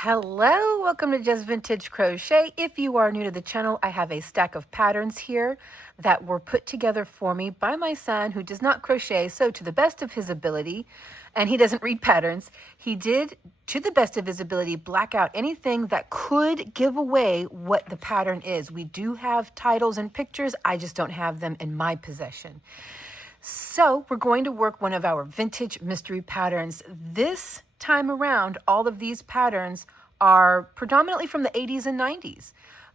Hello, welcome to Just Vintage Crochet. If you are new to the channel, I have a stack of patterns here that were put together for me by my son who does not crochet. So to the best of his ability, and he doesn't read patterns, he did, to the best of his ability, black out anything that could give away what the pattern is. We do have titles and pictures, I just don't have them in my possession. So we're going to work one of our vintage mystery patterns. This time around, all of these patterns are predominantly from the 80s and 90s.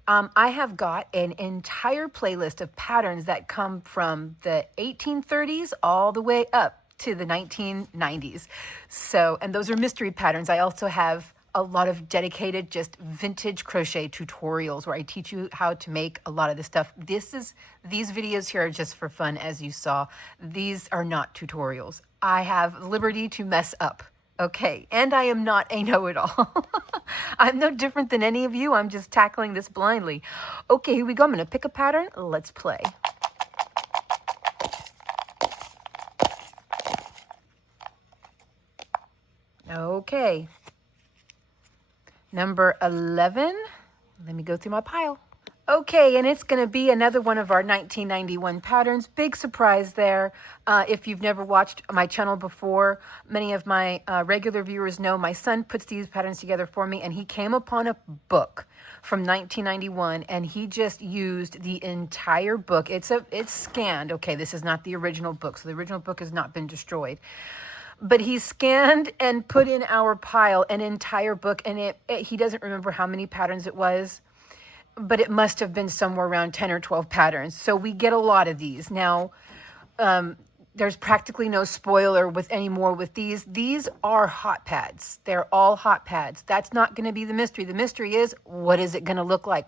I have got an entire playlist of patterns that come from the 1830s all the way up to the 1990s. So, and those are mystery patterns. I also have a lot of dedicated just vintage crochet tutorials where I teach you how to make a lot of this stuff. These videos here are just for fun, as you saw. These are not tutorials. I have liberty to mess up. Okay, and I am not a know-it-all. I'm no different than any of you. I'm just tackling this blindly. Okay, here we go. I'm going to pick a pattern. Let's play. Okay. Number 11. Let me go through my pile. Okay, and it's going to be another one of our 1991 patterns. Big surprise there. If you've never watched my channel before, many of my regular viewers know my son puts these patterns together for me, and he came upon a book from 1991, and he just used the entire book. It's scanned. Okay, this is not the original book, so the original book has not been destroyed. But he scanned and put in our pile an entire book, and he doesn't remember how many patterns it was, but it must have been somewhere around 10 or 12 patterns. So we get a lot of these. Now, there's practically no spoiler with anymore with these. These are hot pads. They're all hot pads. That's not going to be the mystery. The mystery is, what is it going to look like?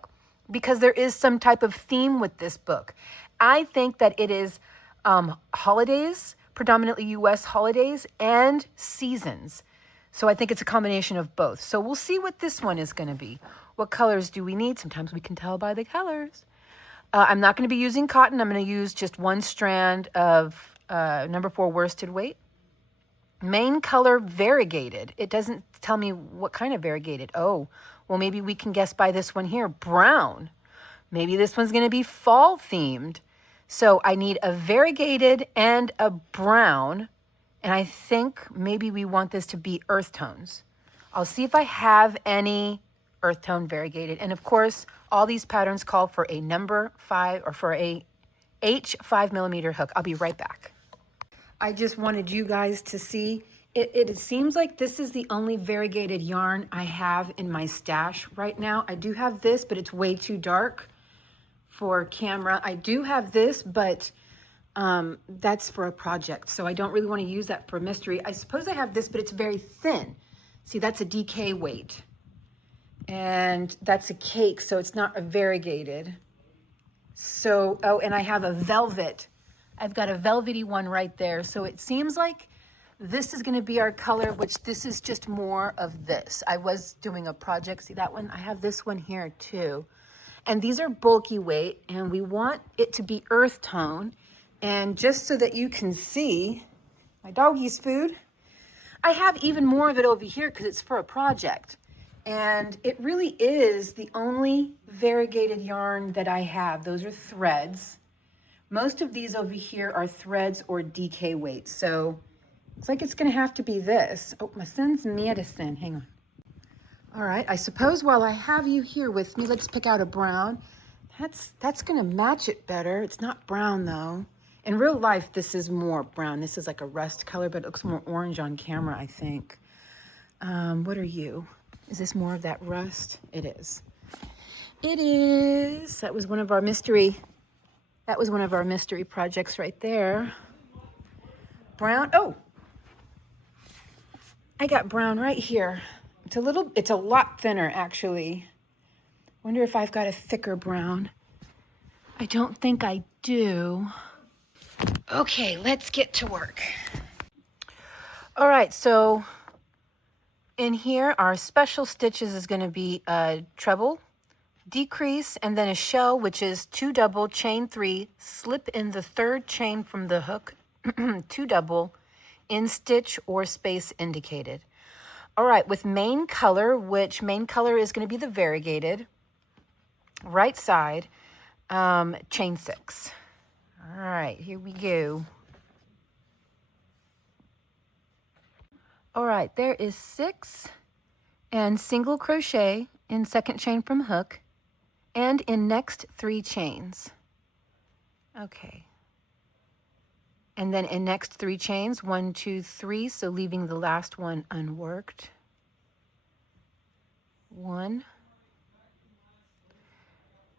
Because there is some type of theme with this book. I think that it is holidays, predominantly U.S. holidays, and seasons. So I think it's a combination of both. So we'll see what this one is going to be. What colors do we need? Sometimes we can tell by the colors. I'm not going to be using cotton. I'm going to use just one strand of number 4 worsted weight. Main color variegated. It doesn't tell me what kind of variegated. Oh, well, maybe we can guess by this one here. Brown. Maybe this one's going to be fall themed. So I need a variegated and a brown. And I think maybe we want this to be earth tones. I'll see if I have any earth tone variegated. And of course, all these patterns call for a number 5 or for a H 5mm hook. I'll be right back. I just wanted you guys to see. It seems like this is the only variegated yarn I have in my stash right now. I do have this, but it's way too dark for camera. I do have this, but that's for a project, so I don't really want to use that for mystery. I suppose I have this, but it's very thin. See, that's a DK weight, and that's a cake, so it's not a variegated. So, oh, and I have a velvet. I've got a velvety one right there. So it seems like this is going to be our color, which this is just more of this. I was doing a project. See that one? I have this one here too. And these are bulky weight, and we want it to be earth tone. And just so that you can see my doggy's food, I have even more of it over here because it's for a project. And it really is the only variegated yarn that I have. Those are threads. Most of these over here are threads or DK weights. So it's like it's going to have to be this. Oh, my son's medicine. Hang on. All right. I suppose while I have you here with me, let's pick out a brown. That's going to match it better. It's not brown though. In real life, this is more brown. This is like a rust color, but it looks more orange on camera, I think. What are you? Is this more of that rust? It is. It is. That was one of our mystery projects right there. Brown. Oh, I got brown right here. It's a lot thinner actually. Wonder if I've got a thicker brown. I don't think I do. Okay, let's get to work. All right, so in here, our special stitches is going to be a treble, decrease, and then a shell, which is 2 double, chain 3, slip in the 3rd chain from the hook, 2 double, in stitch or space indicated. All right, with main color, which main color is going to be the variegated, right side, chain 6. All right, here we go. All right, there is 6 and single crochet in second chain from hook and in next 3 chains. Okay. And then in next 3 chains, 1, 2, 3, so leaving the last one unworked. 1.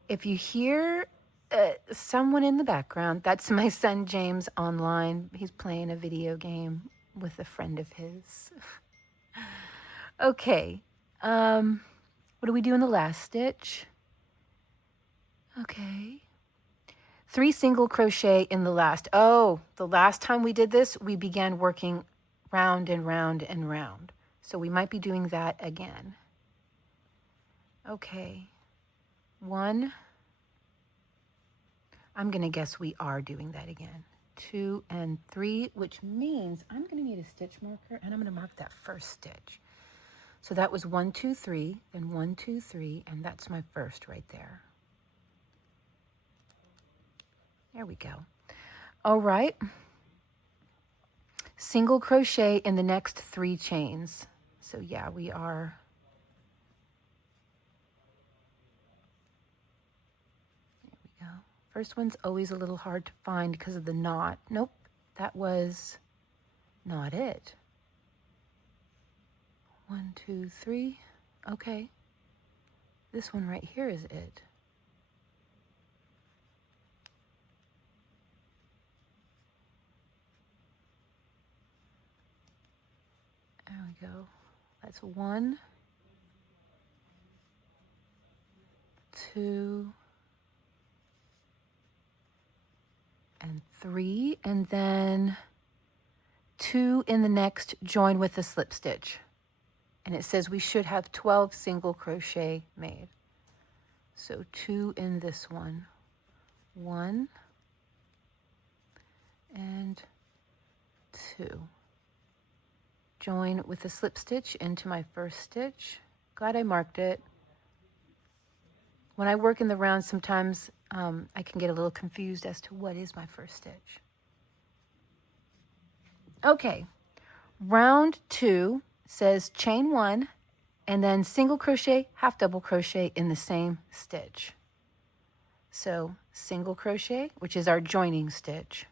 If you hear someone in the background, that's my son James online. He's playing a video game with a friend of his. Okay, what do we do in the last stitch? Okay. 3 single crochet in the last. Oh, the last time we did this, we began working round and round and round. So we might be doing that again. Okay. 1. I'm going to guess we are doing that again. 2 and 3, which means I'm going to need a stitch marker, and I'm going to mark that first stitch. So that was 1, 2, 3, then 1, 2, 3, and that's my first right there. There we go. All right. Single crochet in the next 3 chains. So yeah, we are. There we go. First one's always a little hard to find because of the knot. Nope, that was not it. 1, 2, 3. Okay. This one right here is it. There we go. That's 1, 2, and 3, and then 2 in the next, join with a slip stitch. And it says we should have 12 single crochet made. So 2 in this one. 1 and 2. Join with a slip stitch into my first stitch. Glad I marked it. When I work in the round, sometimes I can get a little confused as to what is my first stitch. Okay, round 2 says chain 1 and then single crochet, half double crochet in the same stitch. So single crochet, which is our joining stitch.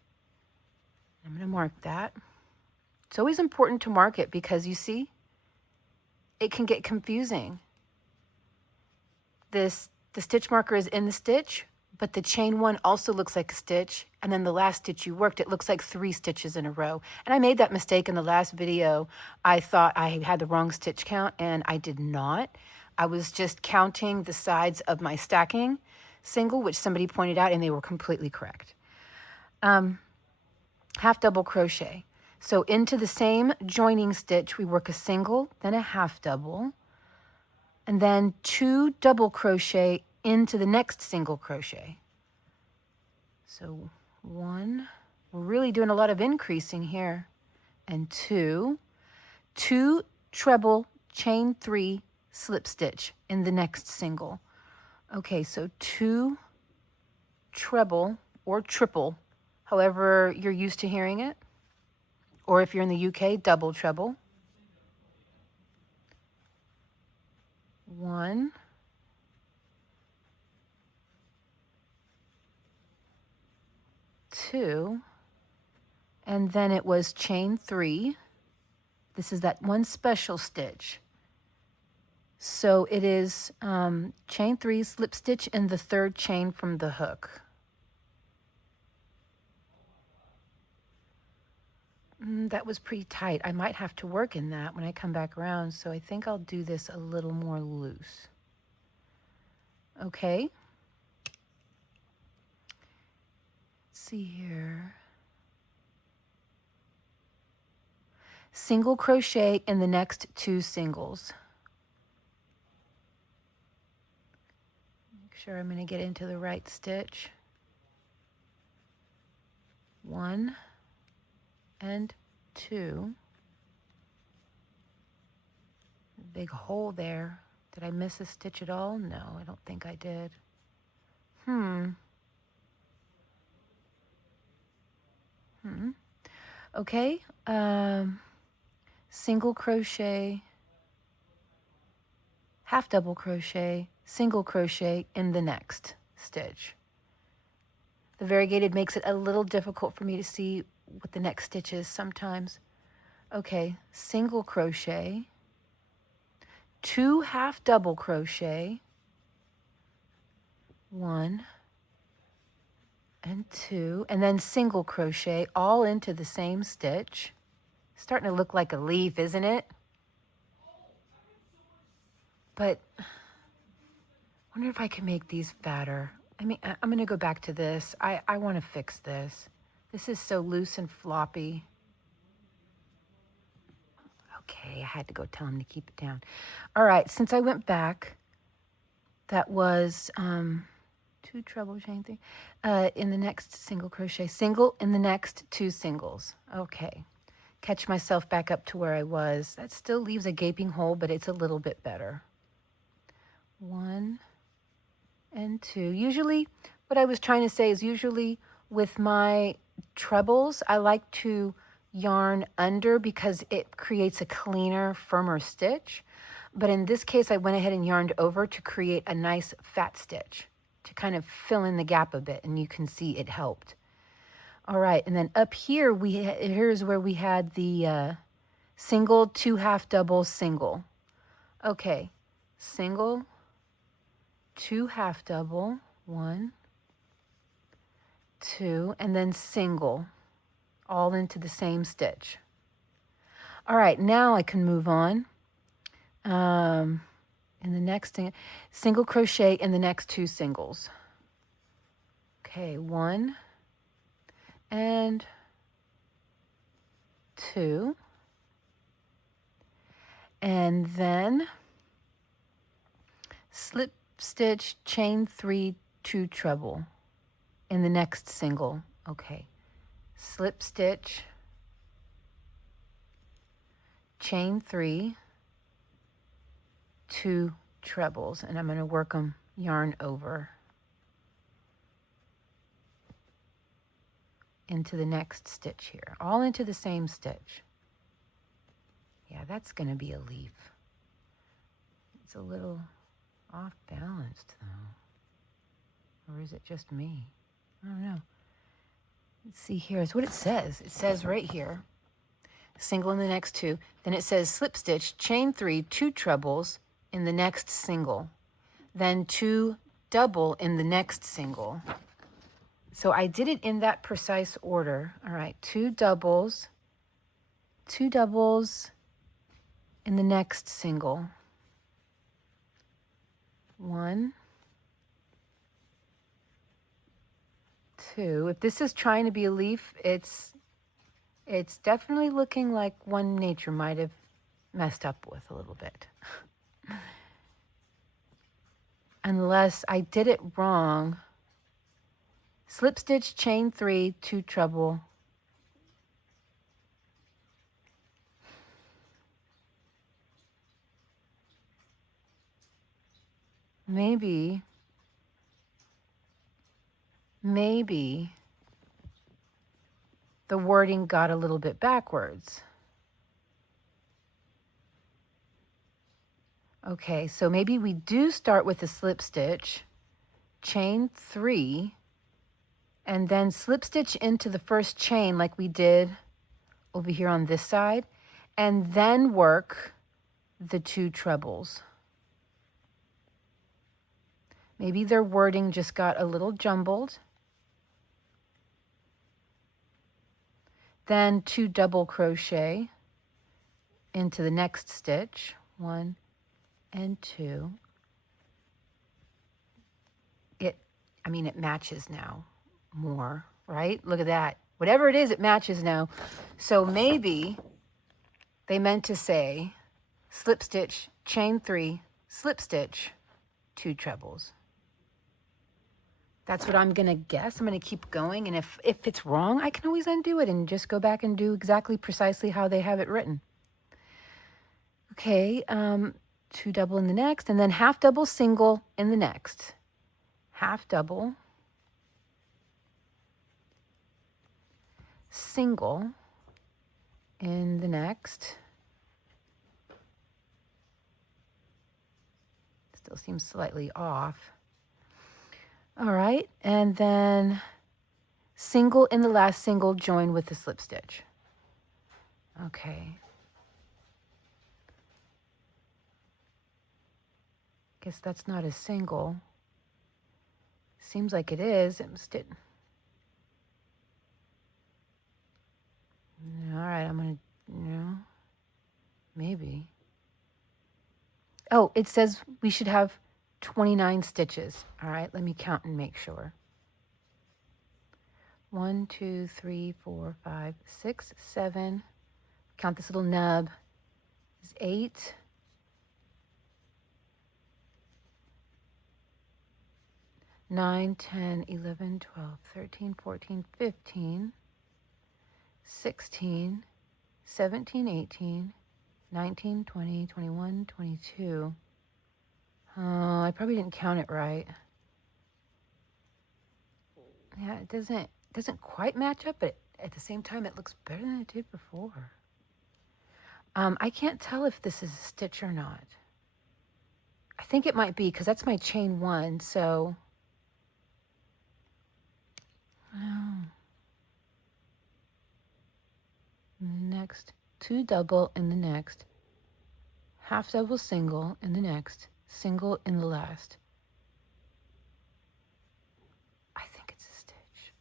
I'm going to mark that. It's always important to mark it because you see, it can get confusing. The stitch marker is in the stitch, but the chain 1 also looks like a stitch, and then the last stitch you worked, it looks like 3 stitches in a row. And I made that mistake in the last video. I thought I had the wrong stitch count, and I did not. I was just counting the sides of my stacking single, which somebody pointed out, and they were completely correct. Half double crochet. So into the same joining stitch, we work a single, then a half double, and then 2 double crochet into the next single crochet. So 1, we're really doing a lot of increasing here, and 2 treble chain 3 slip stitch in the next single. Okay, so 2 treble or triple, however you're used to hearing it, or if you're in the UK, double treble. 1, 2, and then it was chain 3. This is that one special stitch. So it is chain 3, slip stitch in the 3rd chain from the hook. That was pretty tight. I might have to work in that when I come back around, so I think I'll do this a little more loose. Okay. Let's see here. Single crochet in the next 2 singles. Make sure I'm going to get into the right stitch. 1 and 2. big hole there. Did I miss a stitch at all? No, I don't think I did. Okay, single crochet, half double crochet, single crochet in the next stitch. The variegated makes it a little difficult for me to see what the next stitch is sometimes. Okay, single crochet, 2 half double crochet, 1 and 2, and then single crochet all into the same stitch. Starting to look like a leaf, isn't it? But I wonder if I can make these fatter. I mean, I'm going to go back to this. I want to fix this. This is so loose and floppy. Okay, I had to go tell him to keep it down. All right, since I went back, that was 2 treble chain thing in the next single crochet, single in the next 2 singles. Okay, catch myself back up to where I was. That still leaves a gaping hole, but it's a little bit better. 1 and 2. Usually, what I was trying to say is usually with my trebles, I like to yarn under because it creates a cleaner, firmer stitch. But in this case, I went ahead and yarned over to create a nice fat stitch to kind of fill in the gap a bit, and you can see it helped. All right, and then up here, here's where we had the single, 2 half double, single. Okay, single, 2 half double, 1, 2, and then single, all into the same stitch. All right, now I can move on. In the next thing, single crochet in the next 2 singles. Okay, 1 and 2, and then slip stitch, chain 3, 2 treble in the next single. Okay, slip stitch, chain 3, 2 trebles, and I'm going to work them yarn over into the next stitch here, all into the same stitch. Yeah, that's going to be a leaf. It's a little off balanced though, or is it just me? I don't know. Let's see here. It's what it says. It says right here, single in the next 2. Then it says slip stitch, chain 3, 2 trebles in the next single, then 2 double in the next single. So I did it in that precise order. All right, 2 doubles in the next single. 1, 2. If this is trying to be a leaf, it's definitely looking like one nature might have messed up with a little bit. Unless I did it wrong. Slip stitch, chain 3, 2 treble. Maybe the wording got a little bit backwards. Okay, so maybe we do start with a slip stitch, chain 3, and then slip stitch into the first chain like we did over here on this side, and then work the 2 trebles. Maybe their wording just got a little jumbled. Then 2 double crochet into the next stitch, 1 and 2. It matches now more, right? Look at that. Whatever it is, it matches now. So maybe they meant to say slip stitch, chain 3, slip stitch, 2 trebles. That's what I'm going to guess. I'm going to keep going. And if it's wrong, I can always undo it and just go back and do exactly precisely how they have it written. Okay, 2 double in the next, and then half double single in the next. Half double, single in the next. Still seems slightly off. All right, and then single in the last single, join with the slip stitch. Okay. Guess that's not a single. Seems like it is. It must it. All right, I'm gonna, maybe. Oh, it says we should have 29 stitches. All right, let me count and make sure. 1, 2, 3, 4, 5, 6, 7. Count this little nub. Is 8. 9, 10, 11, 12, 13, 14, 15, 16, 17, 18, 19, 20, 21, 22. I probably didn't count it right. Yeah, it doesn't quite match up, but at the same time, it looks better than it did before. I can't tell if this is a stitch or not. I think it might be, because that's my chain 1, so... Next, 2 double in the next, half double single in the next, single in the last. I think it's a stitch.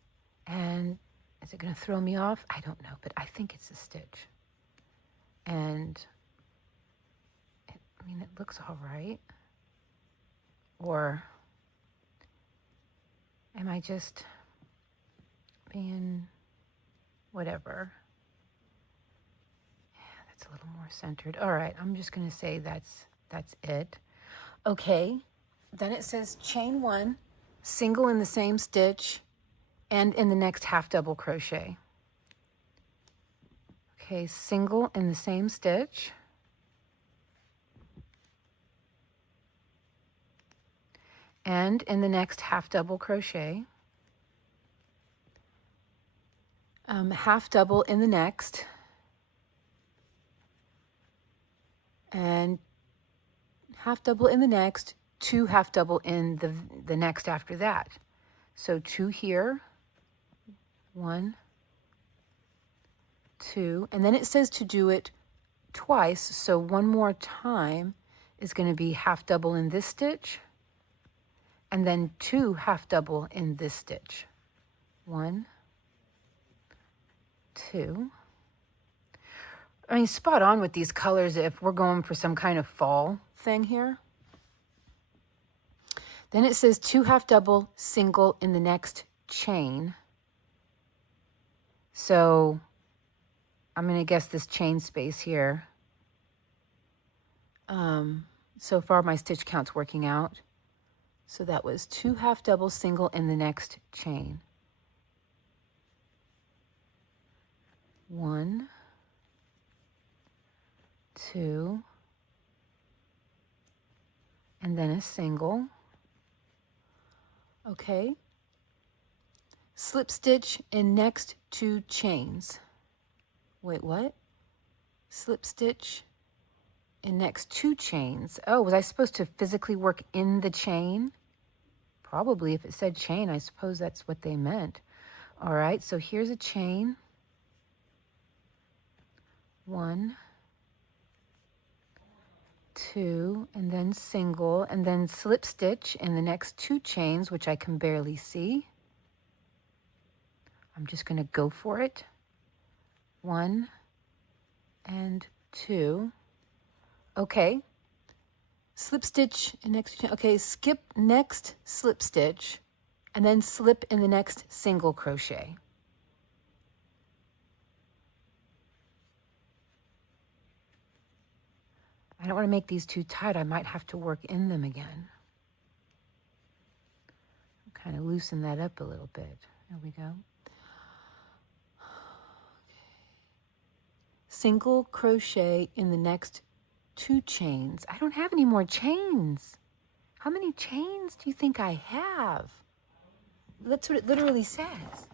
And is it going to throw me off? I don't know, but I think it's a stitch. And it looks all right. Or am I just being whatever? Yeah, that's a little more centered. All right, I'm just going to say that's it. Okay, then it says chain 1, single in the same stitch, and in the next half double crochet. Okay, single in the same stitch. And in the next half double crochet. Half double in the next. And half double in the next, 2 half double in the next after that. So 2 here, 1, 2, and then it says to do it twice, so one more time is going to be half double in this stitch, and then 2 half double in this stitch. 1, 2. I mean, spot on with these colors if we're going for some kind of fall thing here. Then it says 2 half double single in the next chain. So I'm going to guess this chain space here. So far my stitch count's working out. So that was 2 half double single in the next chain. 1, 2, and then a single. Okay. Slip stitch in next 2 chains. Wait, what? Slip stitch in next 2 chains. Oh, was I supposed to physically work in the chain? Probably. If it said chain, I suppose that's what they meant. All right, so here's a chain. 1, 2, and then single, and then slip stitch in the next 2 chains, which I can barely see. I'm just going to go for it. 1 and 2. Okay. Slip stitch in next chain. Okay, skip next slip stitch, and then slip in the next single crochet. I don't want to make these too tight. I might have to work in them again. Kind of loosen that up a little bit. There we go. Okay. Single crochet in the next 2 chains. I don't have any more chains. How many chains do you think I have? That's what it literally says.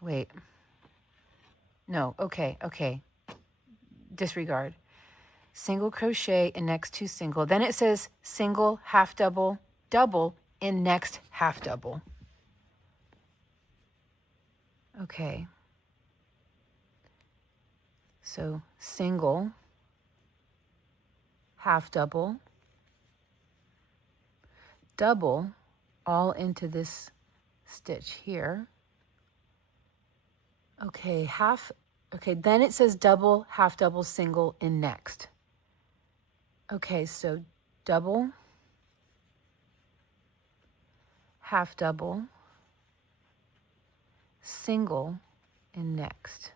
Wait. No, okay. Disregard. Single crochet in next 2 single. Then it says single, half double, double in next half double. Okay. So single, half double, double, all into this stitch here. Okay, then it says double, half double, single in next. Okay, so double, half double, single in next.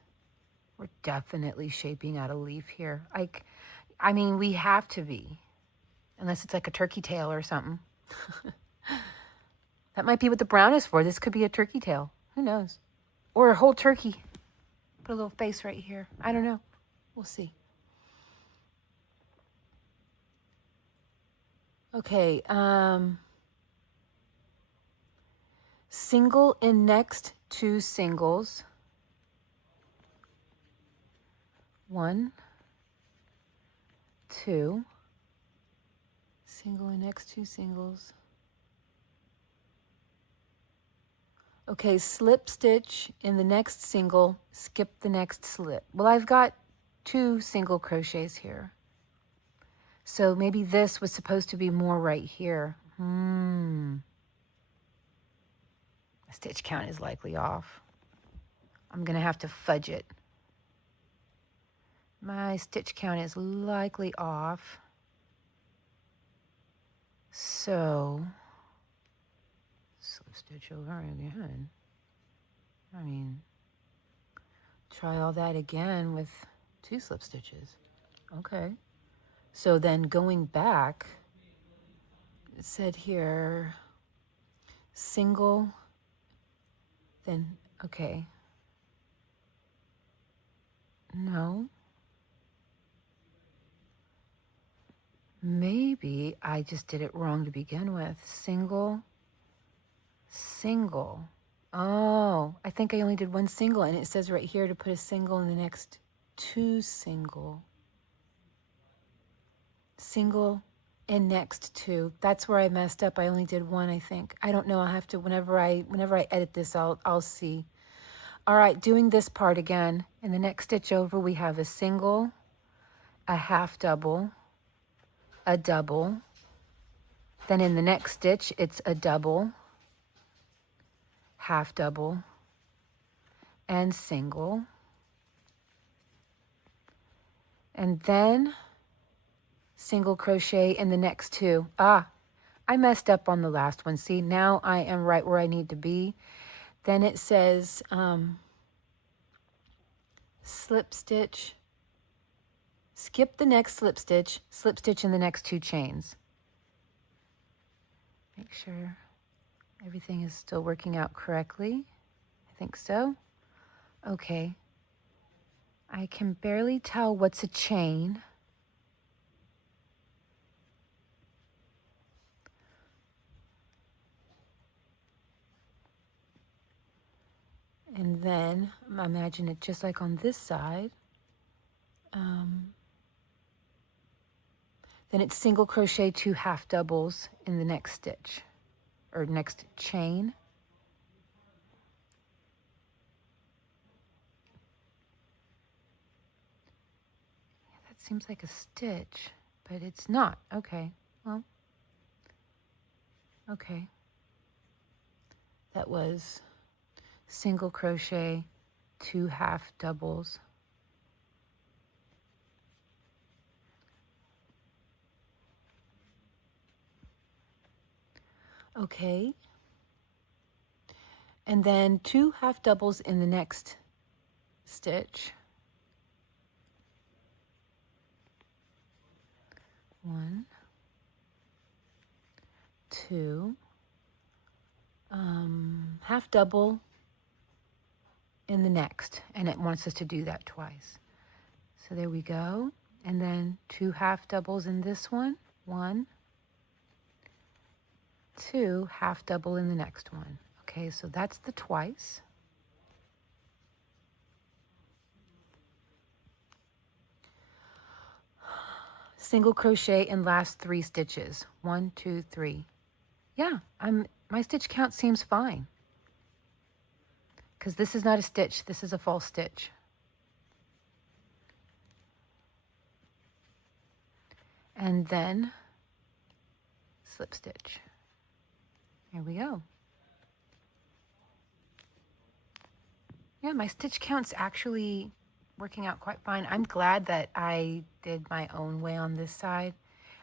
We're definitely shaping out a leaf here. I mean, we have to be, unless it's like a turkey tail or something. That might be what the brown is for. This could be a turkey tail. Who knows? Or a whole turkey. Put a little face right here. I don't know. We'll see. Okay. Single in next 2 singles. 1, 2. Single in next 2 singles. Okay, slip stitch in the next single, skip the next slip. Well, I've got 2 single crochets here. So maybe this was supposed to be more right here. The stitch count is likely off. I'm going to have to fudge it. My stitch count is likely off. So, slip stitch over again. I mean, try all that again with 2 slip stitches. Okay. So then going back, it said here, single, then, okay. No. Maybe I just did it wrong to begin with. Single, single. Oh, I think I only did 1 single, and it says right here to put a single in the next 2 single. Single and next 2. That's where I messed up. I only did 1, I think. I don't know. I'll have to, whenever I edit this, I'll see. All right, doing this part again. In the next stitch over, we have a single, a half double, a double. Then in the next stitch, it's a double, half double, and single. And then single crochet in the next 2. I messed up on the last one. See, now I am right where I need to be. Then it says slip stitch, skip the next slip stitch in the next 2 chains. Make sure everything is still working out correctly. I think so. Okay. I can barely tell what's a chain. And then imagine it just like on this side. Then it's single crochet 2 half doubles in the next stitch or next chain. That seems like a stitch, but it's not. Okay, well, okay. That was single crochet 2 half doubles. Okay. And then 2 half doubles in the next stitch. 1, 2, half double in the next, and it wants us to do that twice. So there we go. And then 2 half doubles in this one. 1, 2 half double in the next one. Okay, so that's the twice. Single crochet in last 3 stitches. 1, 2, 3. Yeah, my stitch count seems fine. Because this is not a stitch, this is a false stitch. And then slip stitch. There we go. Yeah, my stitch count's actually working out quite fine. I'm glad that I did my own way on this side.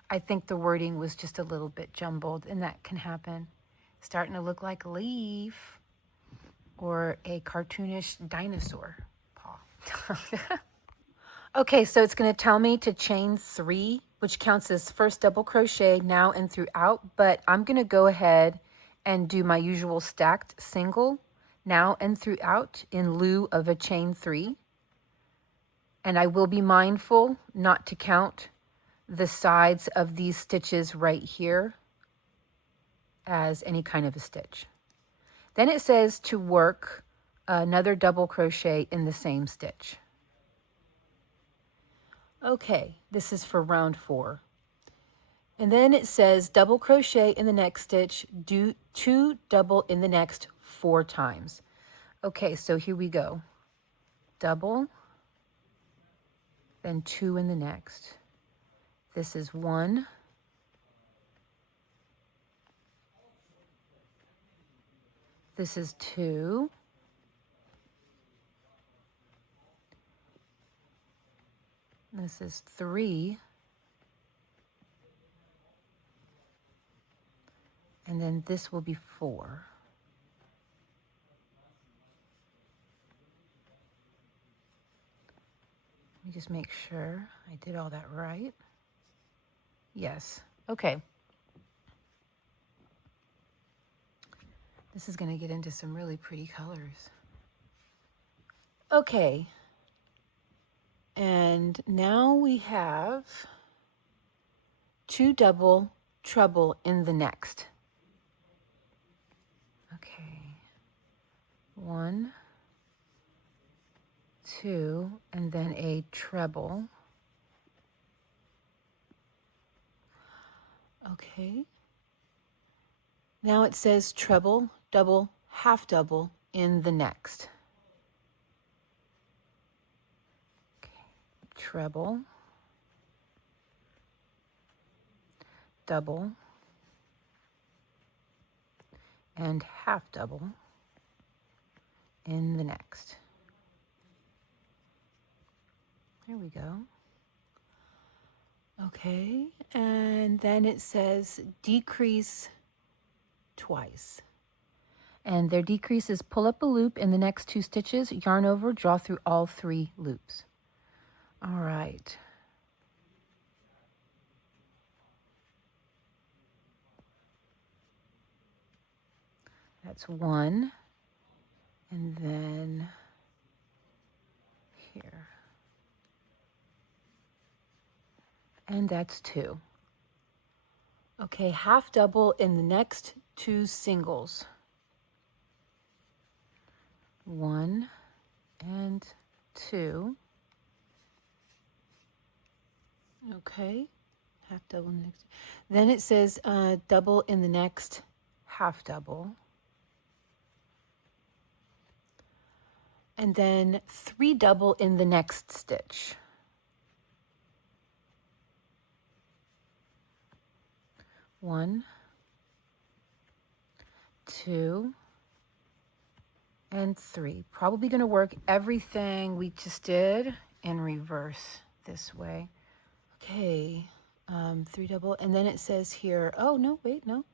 I think the wording was just a little bit jumbled, and that can happen. Starting to look like a leaf or a cartoonish dinosaur paw. Okay, so it's going to tell me to chain 3, which counts as first double crochet now and throughout, but I'm going to go ahead and do my usual stacked single now and throughout in lieu of a chain 3. And I will be mindful not to count the sides of these stitches right here as any kind of a stitch. Then it says to work another double crochet in the same stitch. Okay, this is for round 4. And then it says double crochet in the next stitch, do 2 double in the next 4 times. Okay, so here we go. Double, then 2 in the next. This is 1. This is 2. This is 3. And then this will be 4. Let me just make sure I did all that right. Yes. Okay. This is going to get into some really pretty colors. Okay. And now we have 2 double treble in the next. Okay. 1, 2, and then a treble. Okay. Now it says treble, double, half double in the next. Okay. Treble, double, and half double in the next. There we go. Okay, and then it says decrease twice. And their decrease is pull up a loop in the next 2 stitches, yarn over, draw through all 3 loops. All right. That's 1, and then here. And that's 2. Okay, half double in the next 2 singles. 1 and 2. Okay, half double in the next. Then it says double in the next half double. And then 3 double in the next stitch. 1, 2, and 3. Probably going to work everything we just did in reverse this way. Okay, 3 double, and then it says here, oh no, wait, no,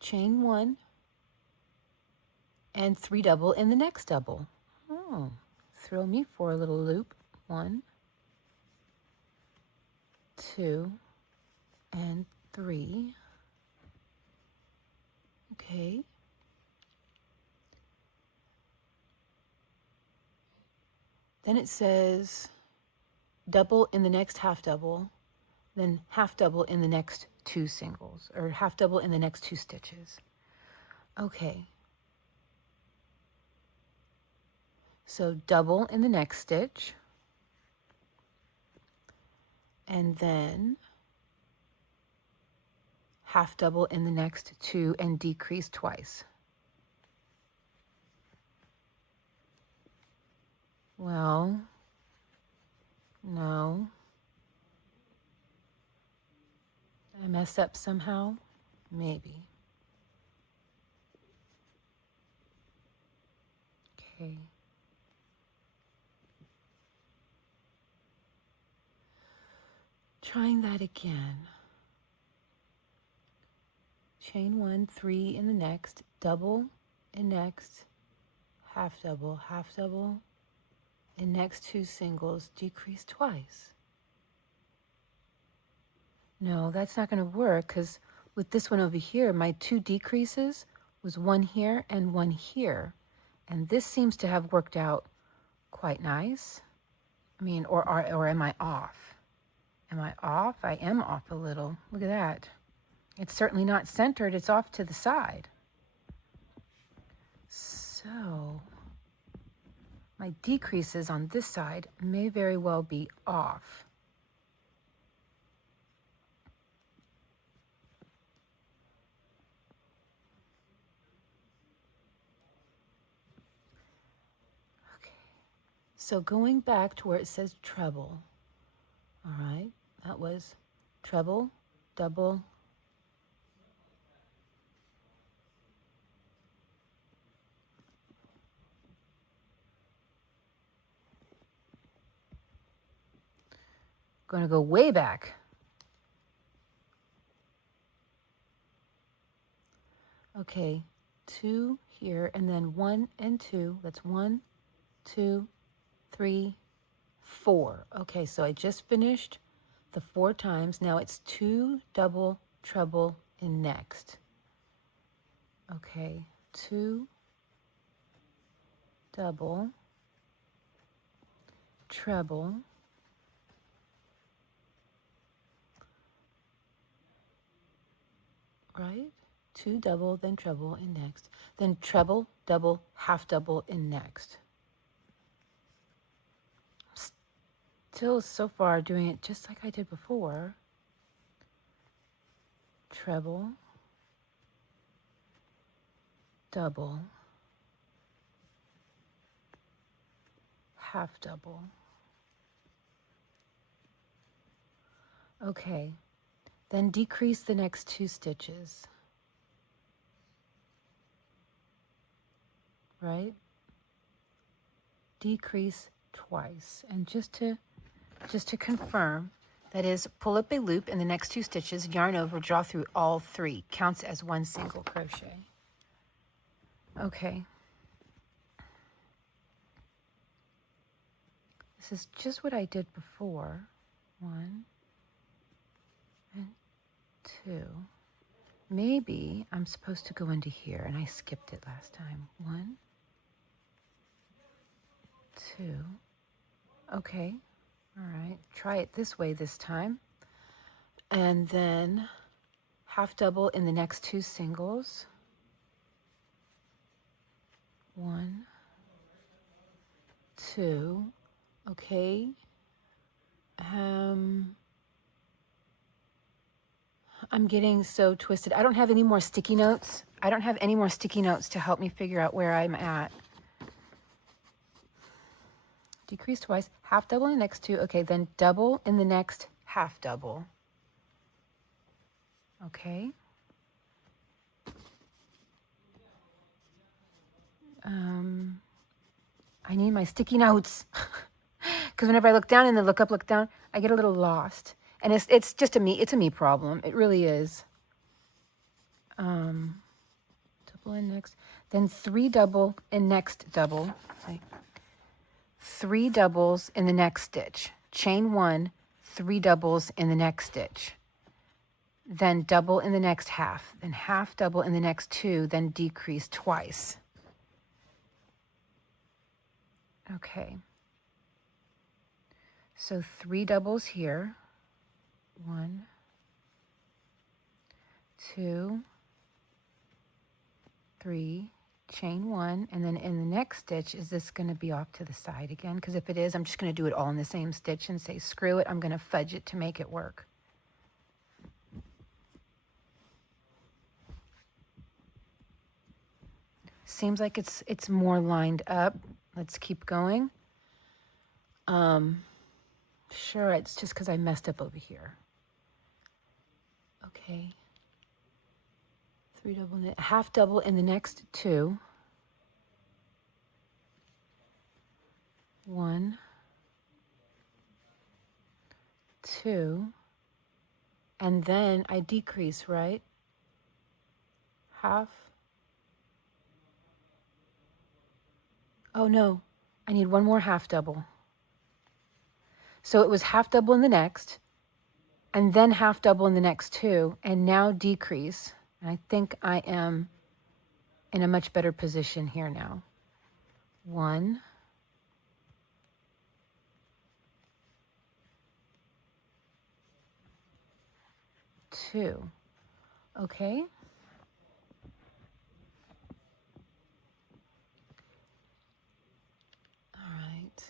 chain 1 and 3 double in the next double. Oh, throw me for a little loop. 1, 2, and 3. Okay. Then it says double in the next half double, then half double in the next 2 singles, or half double in the next 2 stitches. Okay. So double in the next stitch, and then half double in the next 2 and decrease twice. Well, no. I mess up somehow? Maybe. Okay. Trying that again. Chain 1, 3 in the next, double in next, half double, in next 2 singles, decrease twice. No, that's not going to work, because with this one over here, my 2 decreases was 1 here and 1 here. And this seems to have worked out quite nice. I mean, or am I off? Am I off? I am off a little. Look at that. It's certainly not centered. It's off to the side. So my decreases on this side may very well be off. Okay. So going back to where it says treble. All right. That was treble, double, going to go way back. Okay, 2 here, and then 1 and 2. That's 1, 2, 3, 4. Okay, so I just finished the 4 times. Now it's 2 double treble in next. Okay, 2 double treble, right? 2 double, then treble in next. Then treble, double, half double in next. Still so far doing it just like I did before. Treble, double, half double. Okay, then decrease the next 2 stitches. Right? Decrease twice. And just to confirm, that is, pull up a loop in the next 2 stitches, yarn over, draw through all 3. Counts as 1 single crochet. Okay. This is just what I did before. 1 and 2. Maybe I'm supposed to go into here, and I skipped it last time. 1, 2. Okay. All right. Try it this way this time. And then half double in the next 2 singles. 1, 2. Okay. I'm getting so twisted. I don't have any more sticky notes. I don't have any more sticky notes to help me figure out where I'm at. Decrease twice, half double in the next 2. Okay, then double in the next half double. Okay. I need my sticky notes. Because whenever I look down and then look up, look down, I get a little lost. And it's just a me problem. It really is. Double in next, then 3 double in next double. Okay. 3 doubles in the next stitch. Chain 1, 3 doubles in the next stitch. Then double in the next half. Then half double in the next 2. Then decrease twice. Okay. So 3 doubles here. 1, 2, 3, chain 1, and then in the next stitch, is this going to be off to the side again? Because if it is, I'm just going to do it all in the same stitch and say, screw it, I'm going to fudge it to make it work. Seems like it's more lined up. Let's keep going. Sure, it's just because I messed up over here. Okay. 3 double, half double in the next 2. 1, 2, and then I decrease, right? Half. Oh no, I need one more half double. So it was half double in the next, and then half double in the next 2, and now decrease. And I think I am in a much better position here now. 1, 2. Okay. All right.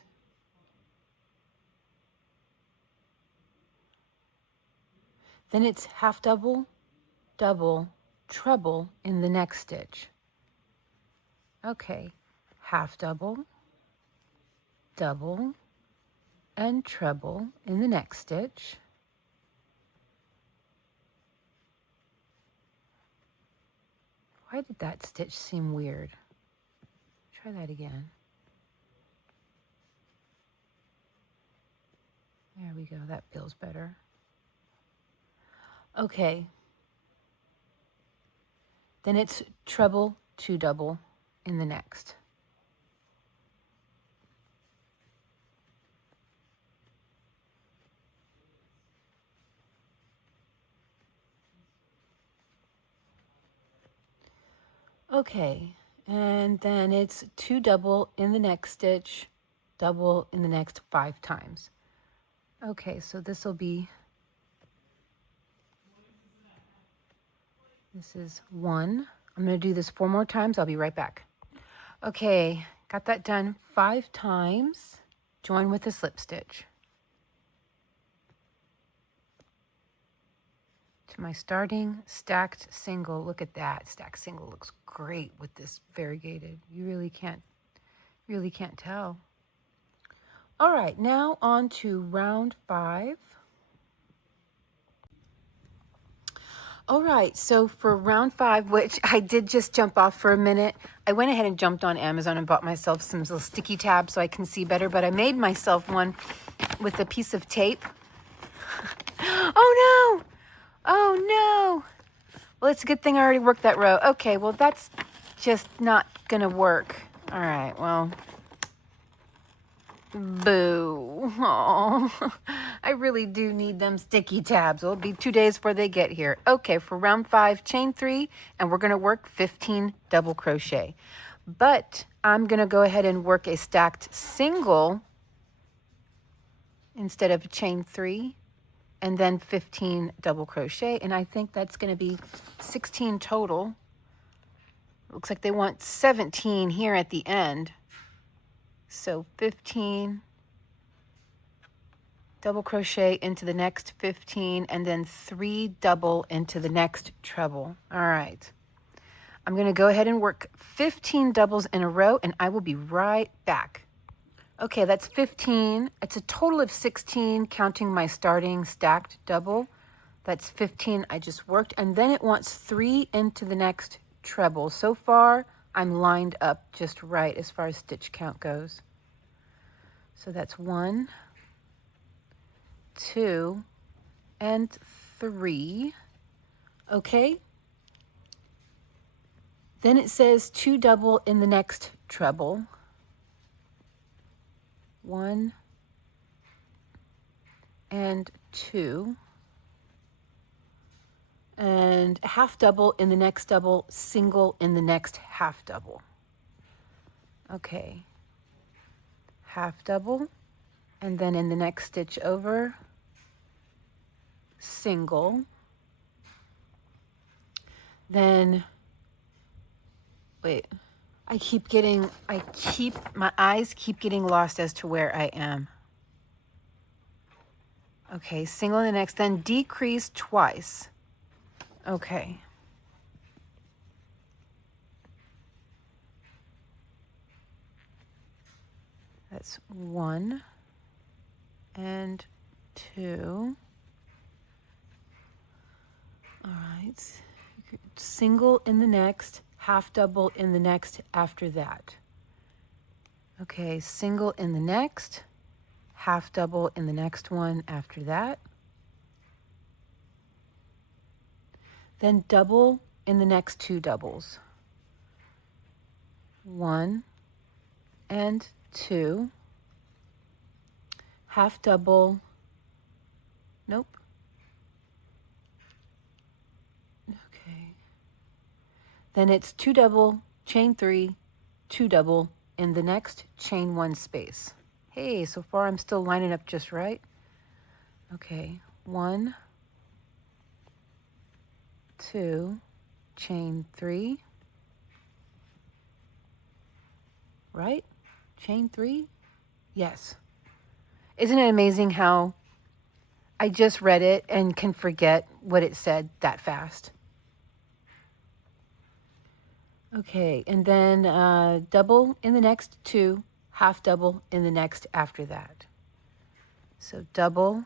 Then it's half double, double, treble in the next stitch. Okay. Half double, double, and treble in the next stitch. Why did that stitch seem weird? Try that again. There we go, that feels better. Okay. Then it's treble, 2 double in the next. Okay, and then it's 2 double in the next stitch, double in the next 5 times. Okay, so this will be, this is 1. I'm going to do this 4 more times. I'll be right back. Okay, got that done 5 times. Join with a slip stitch. To my starting stacked single. Look at that. Stacked single looks great with this variegated. You really can't tell. All right, now on to round 5. All right, so for round 5, which I did just jump off for a minute, I went ahead and jumped on Amazon and bought myself some little sticky tabs so I can see better, but I made myself one with a piece of tape. Oh no! Oh no! Well, it's a good thing I already worked that row. Okay, well, that's just not gonna work. All right, well, boo. Oh, I really do need them sticky tabs. It'll be 2 days before they get here. Okay, for round 5, chain 3, and we're gonna work 15 double crochet. But I'm gonna go ahead and work a stacked single instead of chain 3. And then 15 double crochet, and I think that's going to be 16 total. Looks like they want 17 here at the end. So 15 double crochet into the next 15, and then 3 double into the next treble. All right. I'm going to go ahead and work 15 doubles in a row, and I will be right back. Okay, that's 15. It's a total of 16, counting my starting stacked double. That's 15 I just worked. And then it wants 3 into the next treble. So far, I'm lined up just right as far as stitch count goes. So that's 1, 2, and 3. Okay. Then it says 2 double in the next treble. 1 and 2, and half double in the next double, single in the next half double. Okay, half double, and then in the next stitch over, single, then, wait, my eyes keep getting lost as to where I am. Okay, single in the next, then decrease twice. Okay. That's 1 and 2. All right. Single in the next, half double in the next after that. Okay, single in the next, half double in the next one after that. Then double in the next 2 doubles. 1 and 2. Half double. Nope. Okay. Then it's 2 double, chain 3, 2 double in the next, chain 1 space. Hey, so far I'm still lining up just right. Okay, 1, 2, chain 3, right? Chain 3? Yes. Isn't it amazing how I just read it and can forget what it said that fast? Okay, and then double in the next 2, half double in the next after that. So double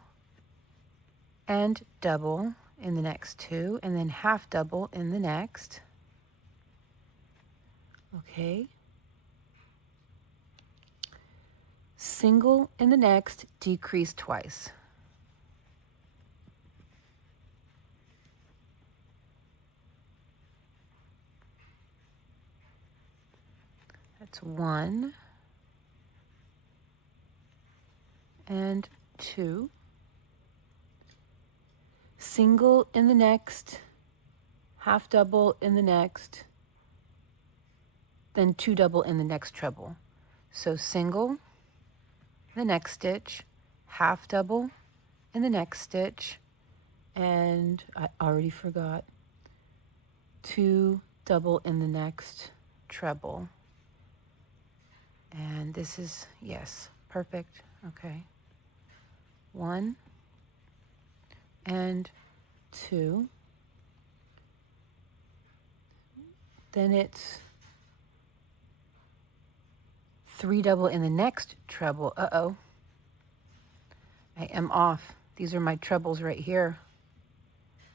and double in the next 2, and then half double in the next. Okay. Single in the next, decrease twice. That's 1 and 2. Single in the next, half double in the next, then 2 double in the next treble. So single, the next stitch, half double in the next stitch, and I already forgot, 2 double in the next treble. And this is, yes, perfect. Okay. 1 and 2. Then it's 3 double in the next treble. Uh-oh. I am off. These are my trebles right here.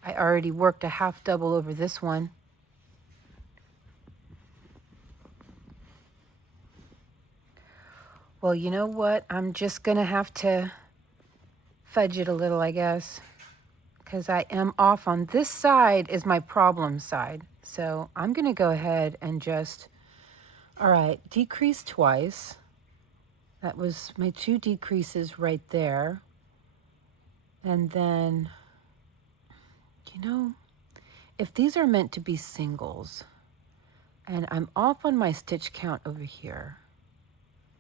I already worked a half double over this one. Well, you know what? I'm just going to have to fudge it a little, I guess, because I am off on this side is my problem side. So I'm going to go ahead and just, all right, decrease twice. That was my 2 decreases right there. And then, you know, if these are meant to be singles, and I'm off on my stitch count over here.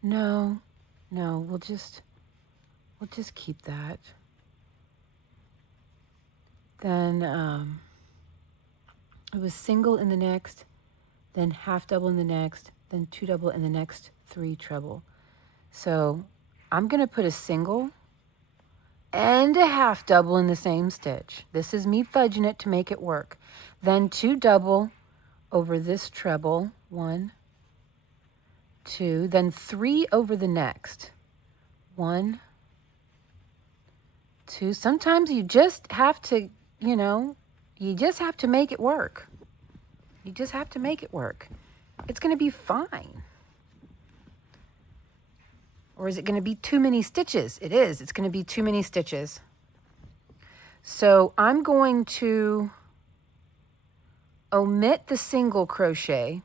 No, we'll just keep that. Then it was single in the next, then half double in the next, then 2 double in the next 3 treble. So I'm going to put a single and a half double in the same stitch. This is me fudging it to make it work. Then 2 double over this treble, 1, 2, then 3 over the next, 1, 2. Sometimes you just have to, you just have to make it work. You just have to make it work. It's going to be fine. Or is it going to be too many stitches? It is. It's going to be too many stitches. So I'm going to omit the single crochet,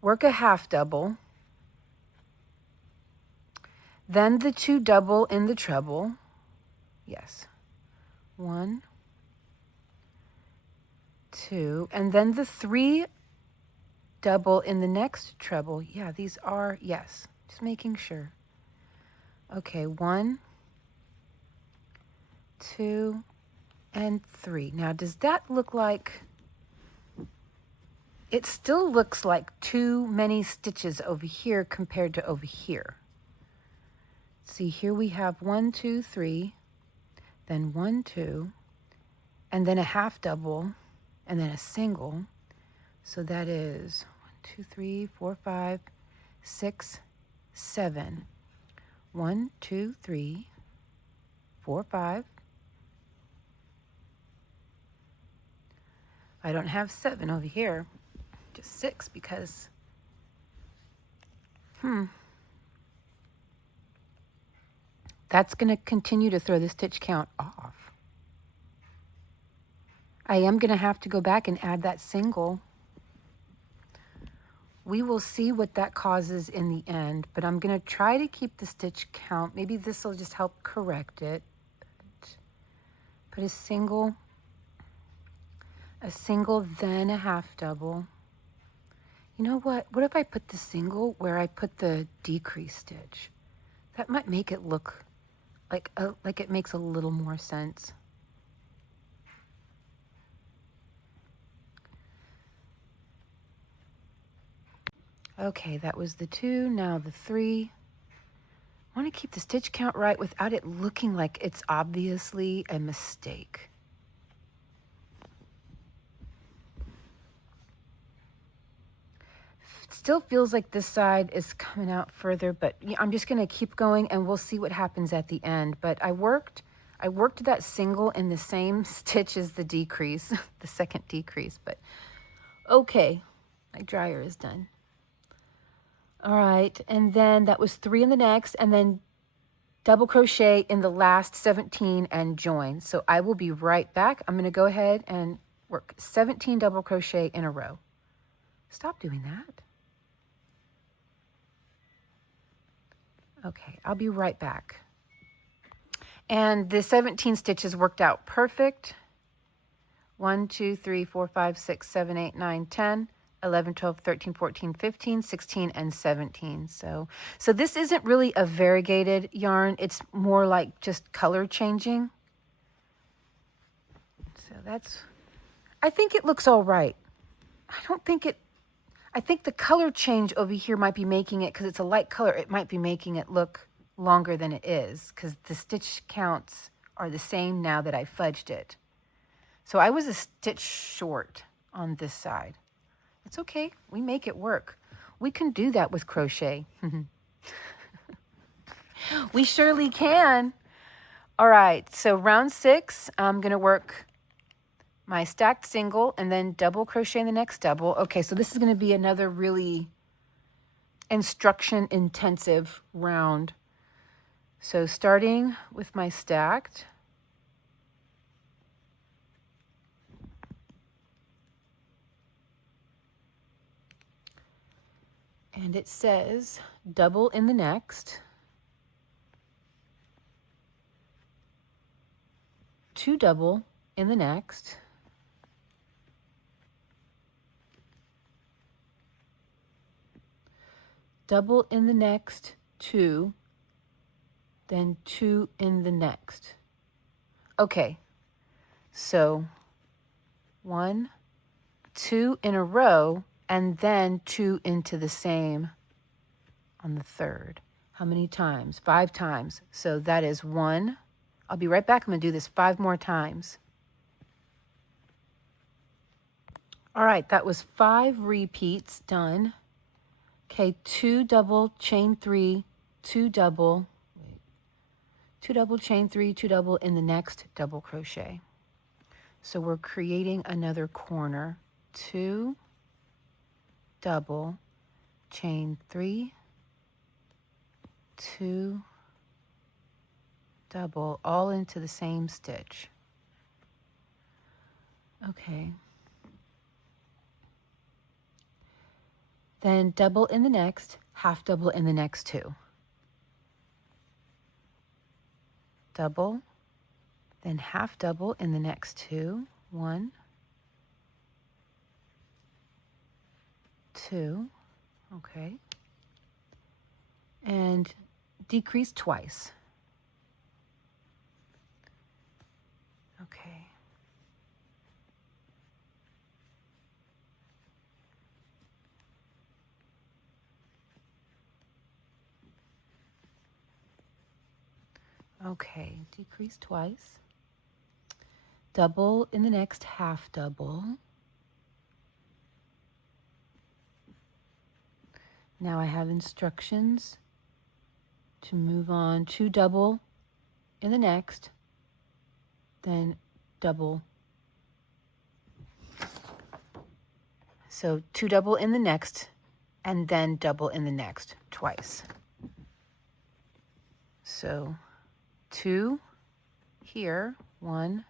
work a half double, then the 2 double in the treble. Yes. 1, 2, and then the 3 double in the next treble. Yeah, these are, yes, just making sure. Okay, 1, 2, and 3. Now, does that look like, it still looks like too many stitches over here compared to over here. See, here we have 1, 2, 3, then 1, 2, and then a half double, and then a single. So that is 1, 2, 3, 4, 5, 6, 7. 1, 2, 3, 4, 5. I don't have 7 over here, just 6 because, that's going to continue to throw the stitch count off. I am going to have to go back and add that single. We will see what that causes in the end, but I'm going to try to keep the stitch count. Maybe this will just help correct it. Put a single, then a half double. You know what? What if I put the single where I put the decrease stitch? That might make it look like it makes a little more sense. Okay, that was the 2, now the 3. I want to keep the stitch count right without it looking like it's obviously a mistake. It still feels like this side is coming out further, but I'm just going to keep going and we'll see what happens at the end. But I worked that single in the same stitch as the decrease, the second decrease, but okay, my dryer is done. All right, and then that was 3 in the next, and then double crochet in the last 17 and join. So I will be right back. I'm going to go ahead and work 17 double crochet in a row. Stop doing that. Okay, I'll be right back. And the 17 stitches worked out perfect. 1, 2, 3, 4, 5, 6, 7, 8, 9, 10. 11, 12, 13, 14, 15, 16, and 17. So this isn't really a variegated yarn. It's more like just color changing. So I think it looks all right. I think the color change over here might be making it, because it's a light color, it might be making it look longer than it is, because the stitch counts are the same now that I fudged it. So I was a stitch short on this side. It's okay. We make it work. We can do that with crochet. We surely can. All right, so round 6, I'm going to work my stacked single and then double crochet in the next double. Okay, so this is going to be another really instruction intensive round. So starting with my stacked, and it says double in the next, 2 double in the next, double in the next 2, then 2 in the next. Okay, so 1, 2 in a row, and then 2 into the same on the third. How many times? 5 times. So that is 1. I'll be right back. I'm going to do this 5 more times. All right, that was 5 repeats done. Okay, 2 double, chain 3, 2 double, 2 double, chain 3, 2 double in the next double crochet. So we're creating another corner. 2 double, chain 3, 2 double, all into the same stitch. Okay. Then double in the next, half double in the next 2. Double, then half double in the next 2. 1, 2, okay. And decrease twice. Okay. Okay, decrease twice. Double in the next half double. Now I have instructions to move on to double in the next, then double. So 2 double in the next, and then double in the next twice. So 2 here, 1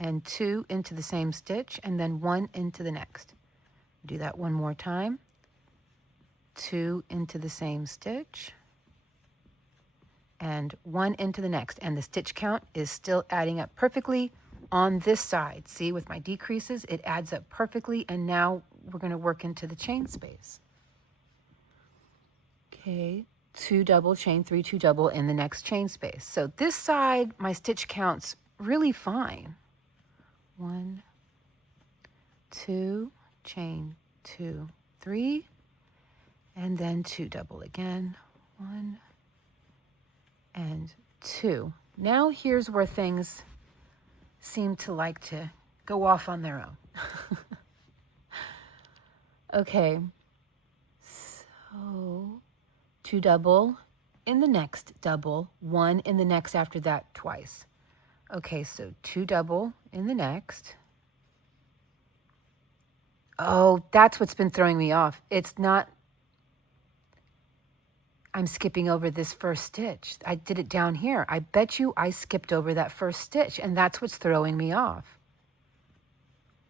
and 2 into the same stitch, and then 1 into the next. Do that one more time. 2 into the same stitch, and 1 into the next, and the stitch count is still adding up perfectly on this side. See, with my decreases, it adds up perfectly, and now we're going to work into the chain space. Okay, 2 double, chain 3, 2 double in the next chain space. So this side, my stitch count's really fine. 1, 2, chain 2, 3, and then 2 double again. 1 and 2. Now here's where things seem to like to go off on their own. Okay, so 2 double in the next double, 1 in the next after that twice. Okay, so 2 double in the next. Oh, that's what's been throwing me off. It's not, I'm skipping over this first stitch. I did it down here. I bet you I skipped over that first stitch, and that's what's throwing me off.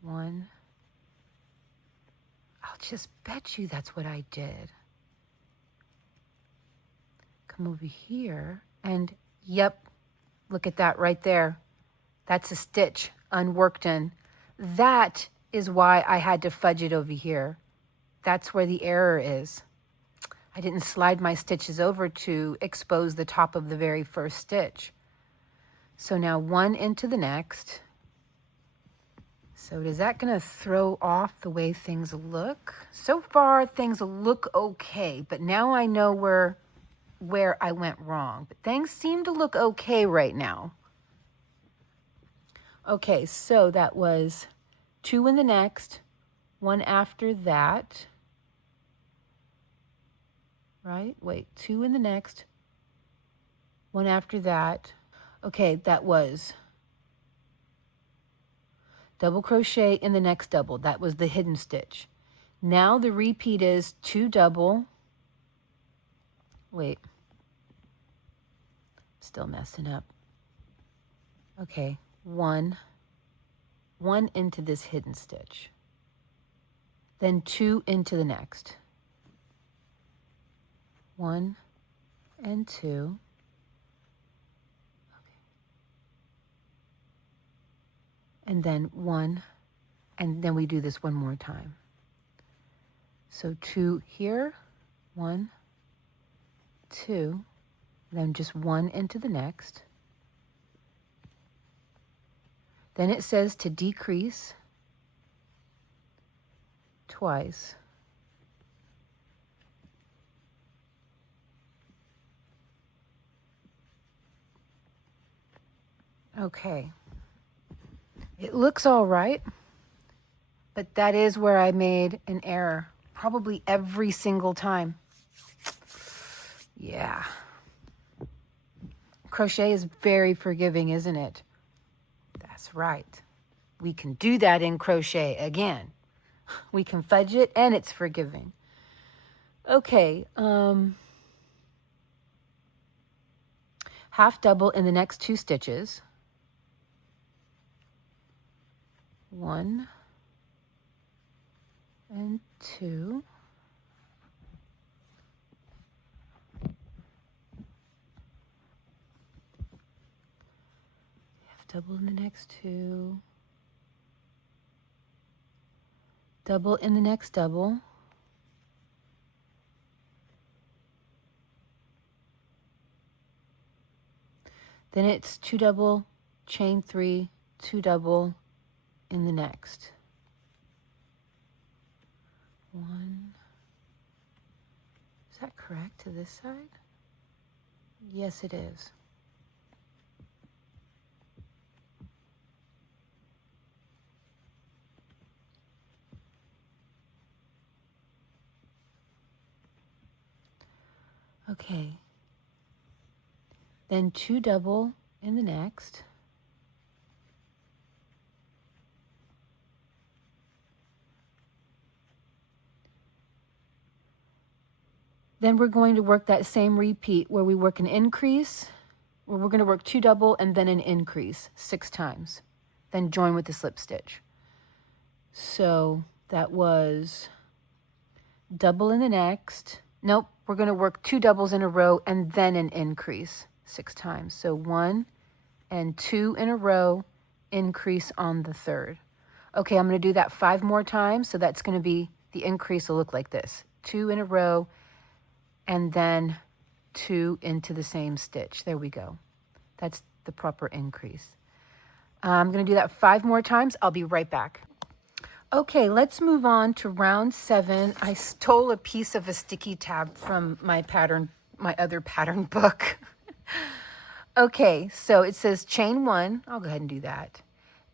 1. I'll just bet you that's what I did. Come over here, and yep, look at that right there. That's a stitch unworked in. That is why I had to fudge it over here. That's where the error is. I didn't slide my stitches over to expose the top of the very first stitch. So now 1 into the next. So is that going to throw off the way things look? So far, things look okay, but now I know where I went wrong. But things seem to look okay right now. Okay, so that was 2 in the next, 1 after that. Right? Wait, 2 in the next, 1 after that. Okay, that was double crochet in the next double. That was the hidden stitch. Now the repeat is 2 double. Wait, still messing up. Okay, 1 into this hidden stitch. Then 2 into the next. 1 and 2. Okay. And then 1, and then we do this one more time. So 2 here, 1, 2, then just 1 into the next. Then it says to decrease twice. Okay, it looks all right, but that is where I made an error, probably every single time. Yeah. Crochet is very forgiving, isn't it? That's right. We can do that in crochet again. We can fudge it and it's forgiving. Okay, half double in the next 2 stitches. 1 and 2. Half double in the next 2. Double in the next double. Then it's 2 double, chain 3, 2 double in the next. 1. Is that correct to this side? Yes, it is. Okay. Then 2 double in the next. Then we're going to work that same repeat where we work an increase, where we're going to work 2 double and then an increase 6 times. Then join with the slip stitch. So that was double in the next. Nope, we're going to work 2 doubles in a row and then an increase 6 times. So 1 and 2 in a row, increase on the third. Okay, I'm going to do that 5 more times. So that's going to be, the increase will look like this. 2 in a row and then 2 into the same stitch. There we go. That's the proper increase. I'm going to do that 5 more times. I'll be right back. Okay, let's move on to round 7. I stole a piece of a sticky tab from my other pattern book. Okay, so it says chain 1. I'll go ahead and do that.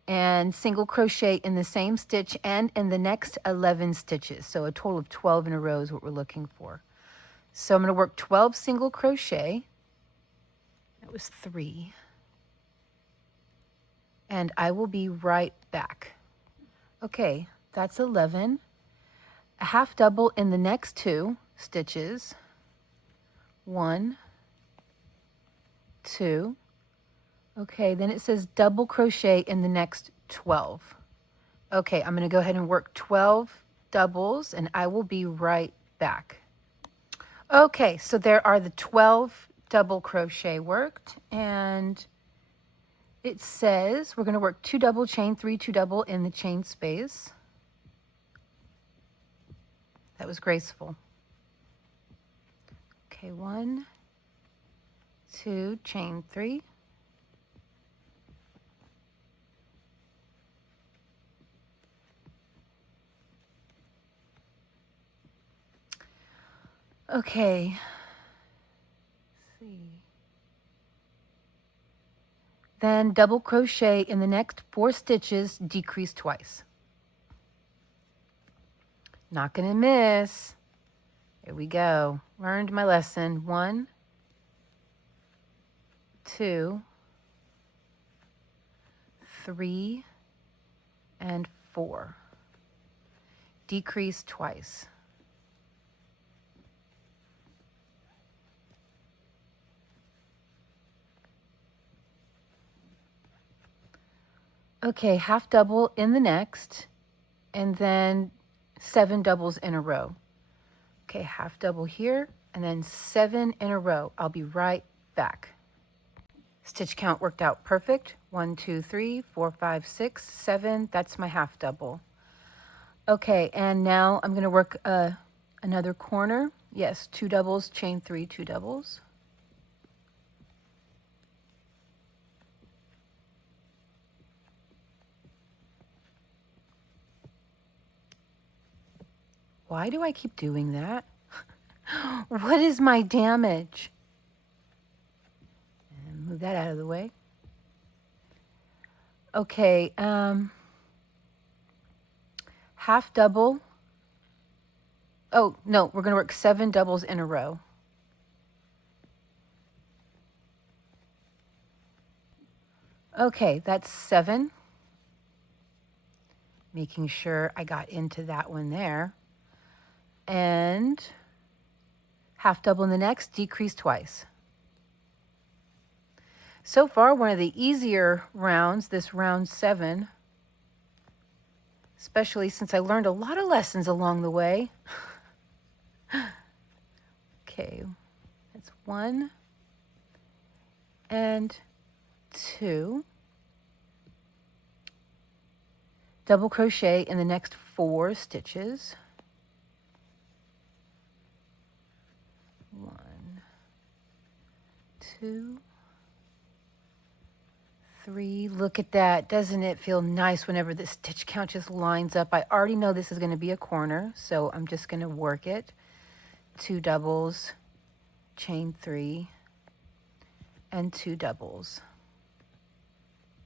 And single crochet in the same stitch and in the next 11 stitches. So a total of 12 in a row is what we're looking for. So I'm going to work 12 single crochet. That was 3. And I will be right back. Okay, that's 11. A half double in the next 2 stitches. 1, 2. Okay, then it says double crochet in the next 12. Okay, I'm going to go ahead and work 12 doubles and I will be right back. Okay, so there are the 12 double crochet worked, and it says we're going to work 2 double, chain 3, 2 double in the chain space. That was graceful. Okay, 1, 2, chain 3. Okay. Let's see. Then double crochet in the next 4 stitches, decrease twice. Not gonna miss. There we go. Learned my lesson. 1, 2, 3, and 4. Decrease twice. Okay, half double in the next, and then 7 doubles in a row. Okay, half double here, and then 7 in a row. I'll be right back. Stitch count worked out perfect. 1, 2, 3, 4, 5, 6, 7. That's my half double. Okay, and now I'm going to work another corner. Yes, 2 doubles, chain 3, 2 doubles. Why do I keep doing that? What is my damage? And move that out of the way. Okay, half double. Oh, no, we're going to work 7 doubles in a row. Okay, that's 7. Making sure I got into that one there. And half double in the next, decrease twice. So far, one of the easier rounds, this round 7, especially since I learned a lot of lessons along the way. Okay, that's 1 and 2. Double crochet in the next 4 stitches. 1, 2, 3. Look at that. Doesn't it feel nice whenever the stitch count just lines up? I already know this is going to be a corner, so I'm just going to work it. 2 doubles, chain 3, and 2 doubles.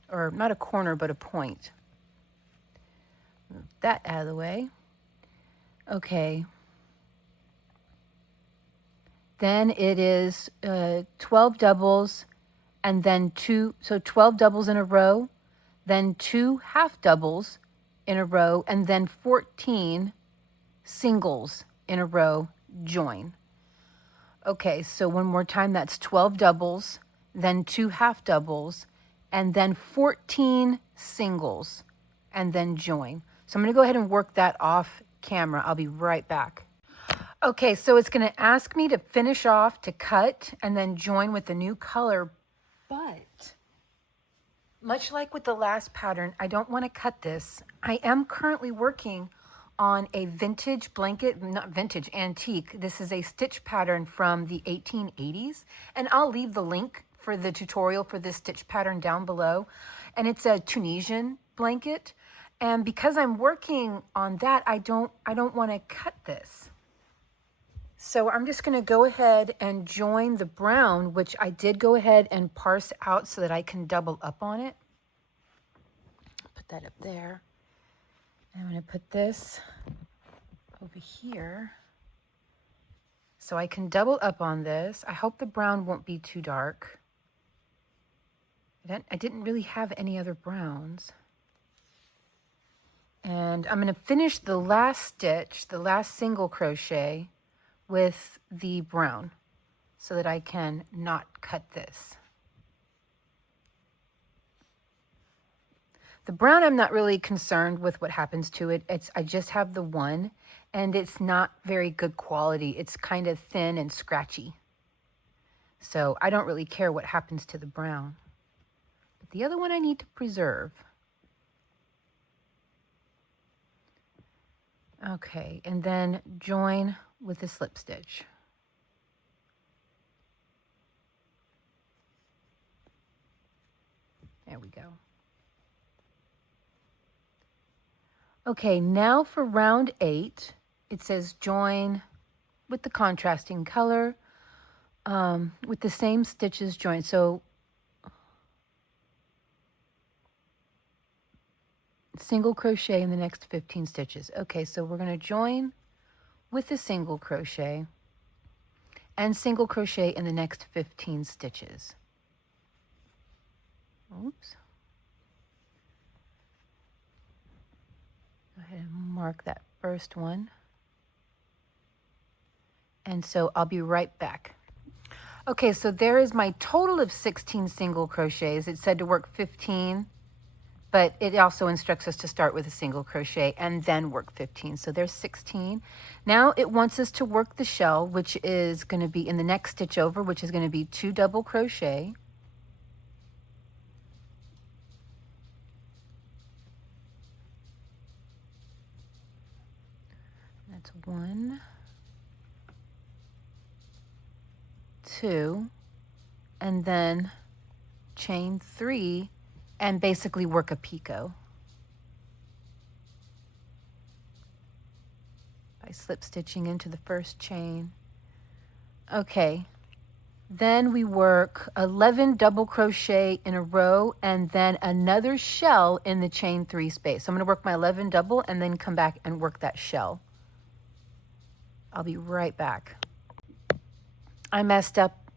Or not a corner, but a point. Move that out of the way. Okay. Then it is 12 doubles and then 2, so 12 doubles in a row, then 2 half doubles in a row, and then 14 singles in a row, join. Okay, so one more time, that's 12 doubles, then 2 half doubles, and then 14 singles, and then join. So I'm going to go ahead and work that off camera. I'll be right back. Okay, so it's going to ask me to finish off, to cut, and then join with the new color. But much like with the last pattern, I don't want to cut this. I am currently working on a vintage blanket, not vintage, antique. This is a stitch pattern from the 1880s, and I'll leave the link for the tutorial for this stitch pattern down below. And it's a Tunisian blanket. And because I'm working on that, I don't want to cut this. So I'm just going to go ahead and join the brown, which I did go ahead and parse out so that I can double up on it. Put that up there. And I'm going to put this over here so I can double up on this. I hope the brown won't be too dark. I didn't really have any other browns. And I'm going to finish the last stitch, the last single crochet, with the brown so that I can not cut this. The brown, I'm not really concerned with what happens to it. I just have the one, and it's not very good quality. It's kind of thin and scratchy. So I don't really care what happens to the brown. But the other one I need to preserve. Okay, and then join with a slip stitch. There we go. Okay, now for round 8, it says join with the contrasting color, with the same stitches join. So single crochet in the next 15 stitches. Okay, so we're going to join with a single crochet and single crochet in the next 15 stitches. Oops. Go ahead and mark that first one. And so I'll be right back. Okay, so there is my total of 16 single crochets. It said to work 15, but it also instructs us to start with a single crochet and then work 15. So there's 16. Now it wants us to work the shell, which is going to be in the next stitch over, which is going to be 2 double crochet. That's 1, 2, and then chain 3 and basically work a picot by slip stitching into the first chain. Okay, then we work 11 double crochet in a row and then another shell in the chain 3 space. So I'm going to work my 11 double and then come back and work that shell. I'll be right back. I messed up.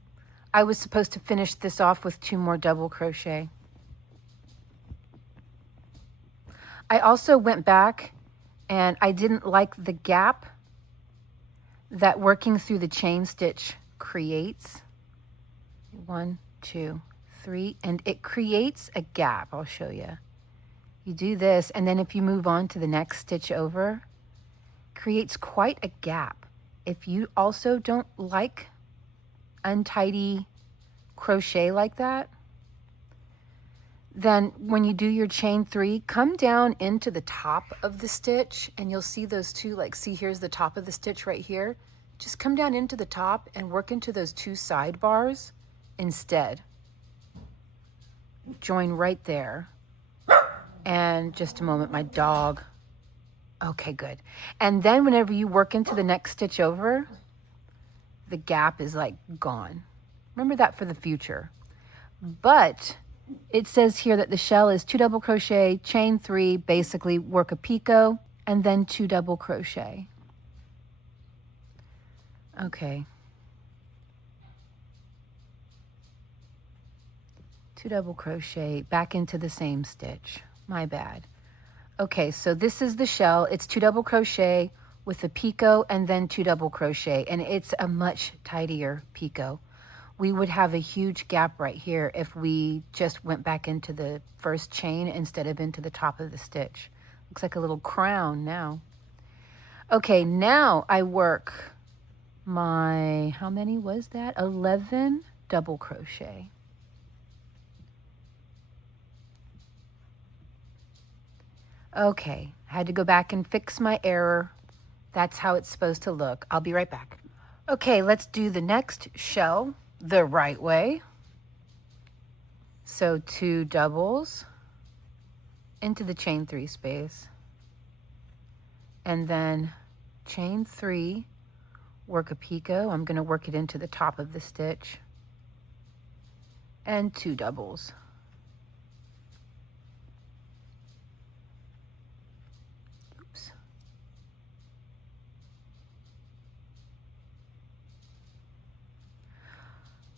I was supposed to finish this off with 2 more double crochet. I also went back and I didn't like the gap that working through the chain stitch creates. 1, 2, 3, and it creates a gap. I'll show you. You do this, and then if you move on to the next stitch over, creates quite a gap. If you also don't like untidy crochet like that, then when you do your chain 3, come down into the top of the stitch and you'll see those 2, like see here's the top of the stitch right here. Just come down into the top and work into those 2 sidebars instead. join right there. And just a moment, my dog. Okay, good. And then whenever you work into the next stitch over, the gap is like gone. Remember that for the future. But it says here that the shell is 2 double crochet, chain 3, basically work a picot, and then 2 double crochet. Okay. 2 double crochet back into the same stitch. My bad. Okay, so this is the shell. It's 2 double crochet with a picot and then 2 double crochet, and it's a much tidier picot. We would have a huge gap right here if we just went back into the first chain instead of into the top of the stitch. Looks like a little crown now. Okay, now I work my, how many was that? 11 double crochet. Okay, I had to go back and fix my error. That's how it's supposed to look. I'll be right back. Okay, let's do the next shell the right way. So 2 doubles into the chain 3 space, and then chain 3, work a picot. I'm going to work it into the top of the stitch, and 2 doubles. Oops.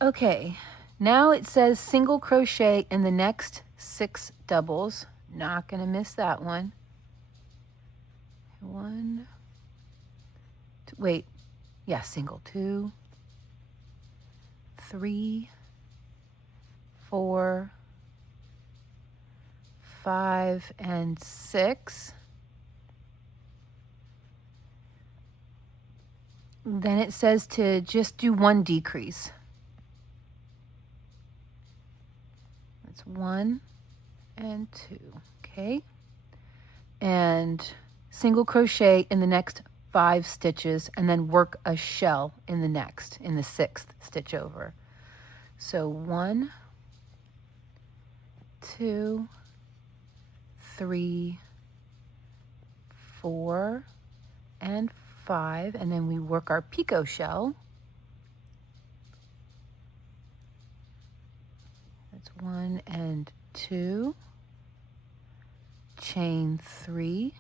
Okay, now it says single crochet in the next 6 doubles. Not going to miss that one. 1, 2, wait, yeah, single, 2, 3, 4, 5, and 6. Then it says to just do 1 decrease. That's 1 and 2, okay? And single crochet in the next 5 stitches, and then work a shell in the next, in the 6th stitch over. So 1, 2, 3, 4, and 5, and then we work our picot shell. That's 1 and 2, chain 3,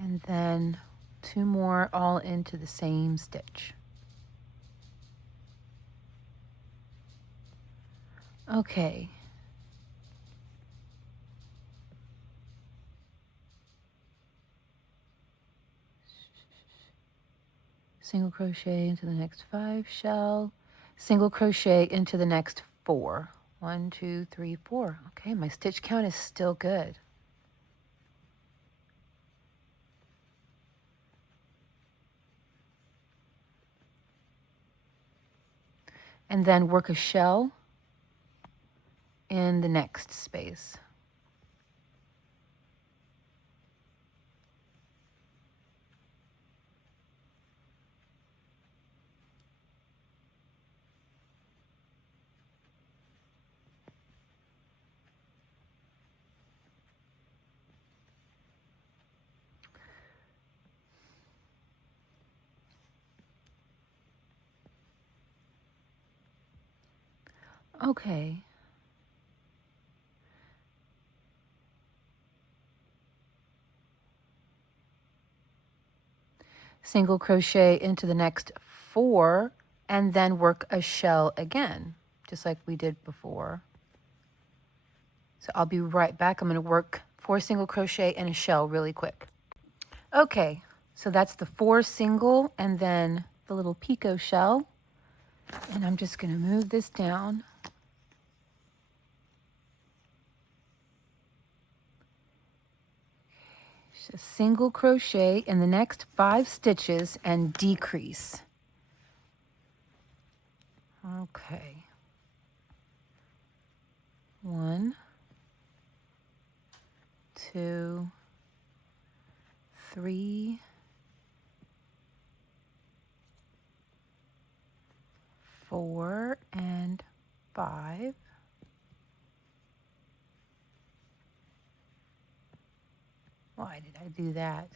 and then 2 more all into the same stitch. Okay. Single crochet into the next 5 shell, single crochet into the next 4. 1, 2, 3, 4. Okay, my stitch count is still good. And then work a shell in the next space. Okay. Single crochet into the next 4, and then work a shell again, just like we did before. So I'll be right back. I'm going to work 4 single crochet and a shell really quick. Okay, so that's the 4 single and then the little picot shell. And I'm just going to move this down. Just single crochet in the next 5 stitches and decrease. Okay. 1, 2, 3, 5. Why did I do that?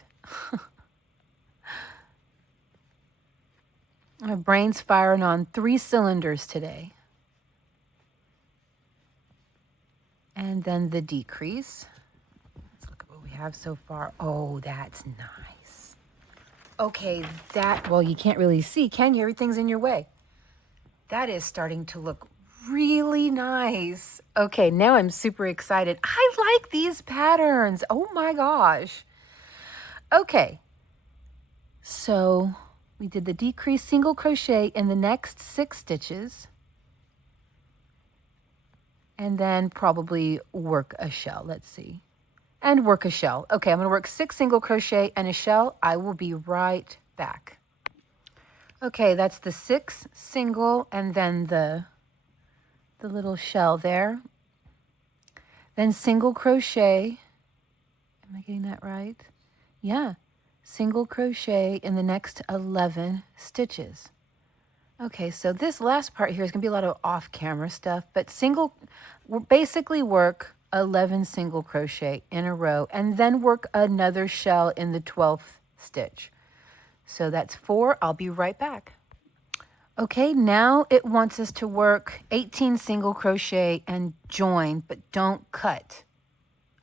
My brain's firing on 3 cylinders today. And then the decrease. Let's look at what we have so far. Oh, that's nice. Okay, well, you can't really see, can you? Everything's in your way. That is starting to look really nice. Okay, now I'm super excited. I like these patterns. Oh my gosh. Okay, so we did the decrease single crochet in the next 6 stitches. And then probably work a shell. Let's see. And work a shell. Okay, I'm going to work 6 single crochet and a shell. I will be right back. Okay, that's the 6 single and then the little shell there. Then single crochet. Am I getting that right? Yeah. Single crochet in the next 11 stitches. Okay, so this last part here is going to be a lot of off-camera stuff, but we'll basically work 11 single crochet in a row and then work another shell in the 12th stitch. So that's 4. I'll be right back. Okay, now it wants us to work 18 single crochet and join, but don't cut.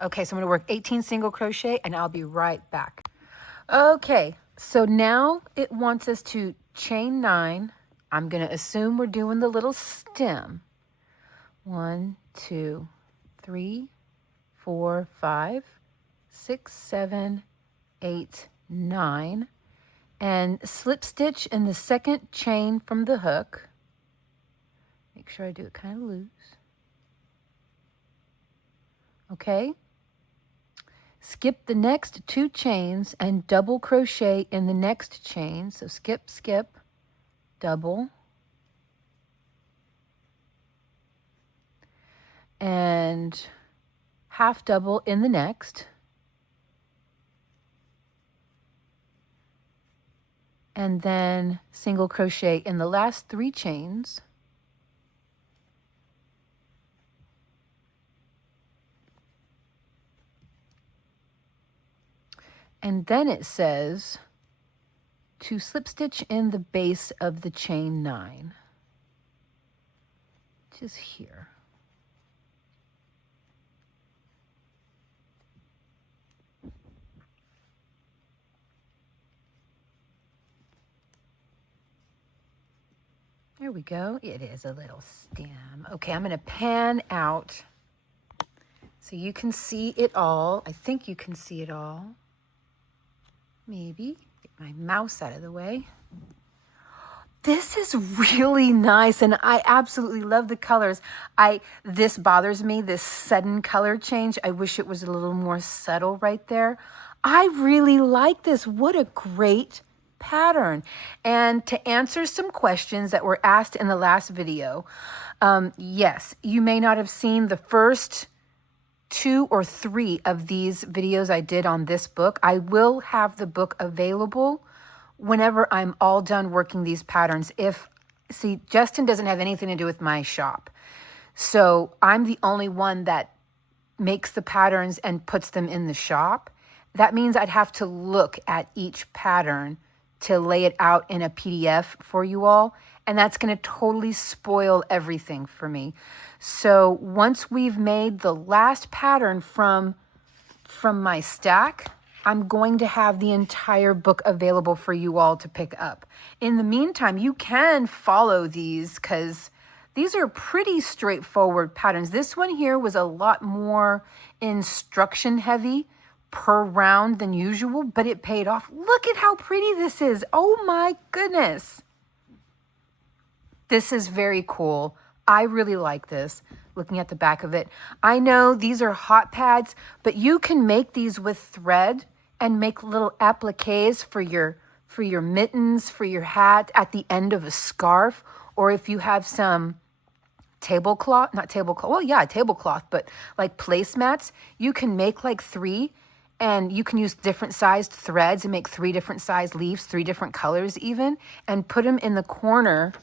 Okay, so I'm going to work 18 single crochet and I'll be right back. Okay, so now it wants us to chain 9. I'm going to assume we're doing the little stem. 1, 2, 3, 4, 5, 6, 7, 8, 9. And slip stitch in the second chain from the hook. Make sure I do it kind of loose. Okay. Skip the next 2 chains and double crochet in the next chain. So skip, skip, double, and half double in the next, and then single crochet in the last 3 chains, and then it says to slip stitch in the base of the chain 9, which is here. There we go. It is a little stem. Okay, I'm going to pan out so you can see it all. I think you can see it all. Maybe. Get my mouse out of the way. This is really nice, and I absolutely love the colors. This bothers me, this sudden color change. I wish it was a little more subtle right there. I really like this. What a great pattern. And to answer some questions that were asked in the last video, yes, you may not have seen the first 2 or 3 of these videos I did on this book. I will have the book available whenever I'm all done working these patterns. See, Justin doesn't have anything to do with my shop. So I'm the only one that makes the patterns and puts them in the shop. That means I'd have to look at each pattern to lay it out in a PDF for you all. And that's going to totally spoil everything for me. So once we've made the last pattern from my stack, I'm going to have the entire book available for you all to pick up. In the meantime, you can follow these because these are pretty straightforward patterns. This one here was a lot more instruction heavy per round than usual, but it paid off. Look at how pretty this is. Oh my goodness. This is very cool. I really like this, looking at the back of it. I know these are hot pads, but you can make these with thread and make little appliques for your mittens, for your hat, at the end of a scarf, or if you have some tablecloth, tablecloth, but like placemats, you can make like 3, and you can use different sized threads and make 3 different size leaves, 3 different colors even, and put them in the corner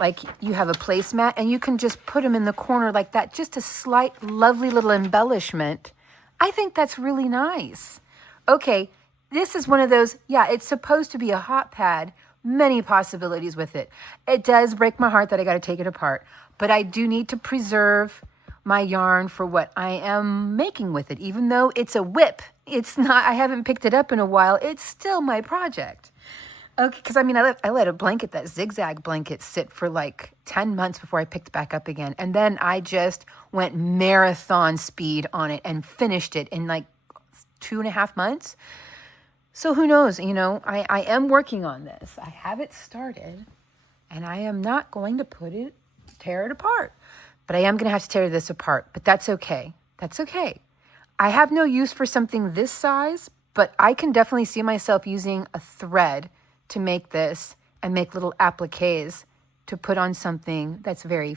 like you have a placemat and you can just put them in the corner like that. Just a slight, lovely little embellishment. I think that's really nice. Okay, this is one of those, yeah, it's supposed to be a hot pad. Many possibilities with it. It does break my heart that I got to take it apart, but I do need to preserve my yarn for what I am making with it. Even though it's a whip, it's not, I haven't picked it up in a while. It's still my project. Okay, because I mean, I let a blanket, that zigzag blanket, sit for like 10 months before I picked back up again. And then I just went marathon speed on it and finished it in like 2.5 months. So who knows, you know, I am working on this. I have it started and I am not going to tear it apart. But I am going to have to tear this apart. But that's okay. That's okay. I have no use for something this size, but I can definitely see myself using a thread to make this and make little appliques to put on something that's very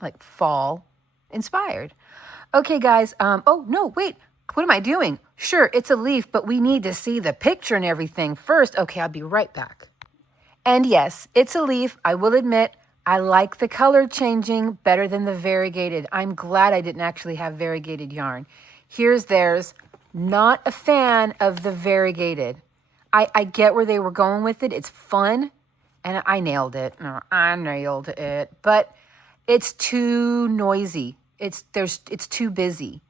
like fall inspired. Okay, guys. Oh, no, wait. What am I doing? Sure, it's a leaf, but we need to see the picture and everything first. Okay, I'll be right back. And yes, it's a leaf. I will admit, I like the color changing better than the variegated. I'm glad I didn't actually have variegated yarn. Here's theirs. Not a fan of the variegated. I get where they were going with it. It's fun. And I nailed it. No, I nailed it. But it's too noisy. It's too busy.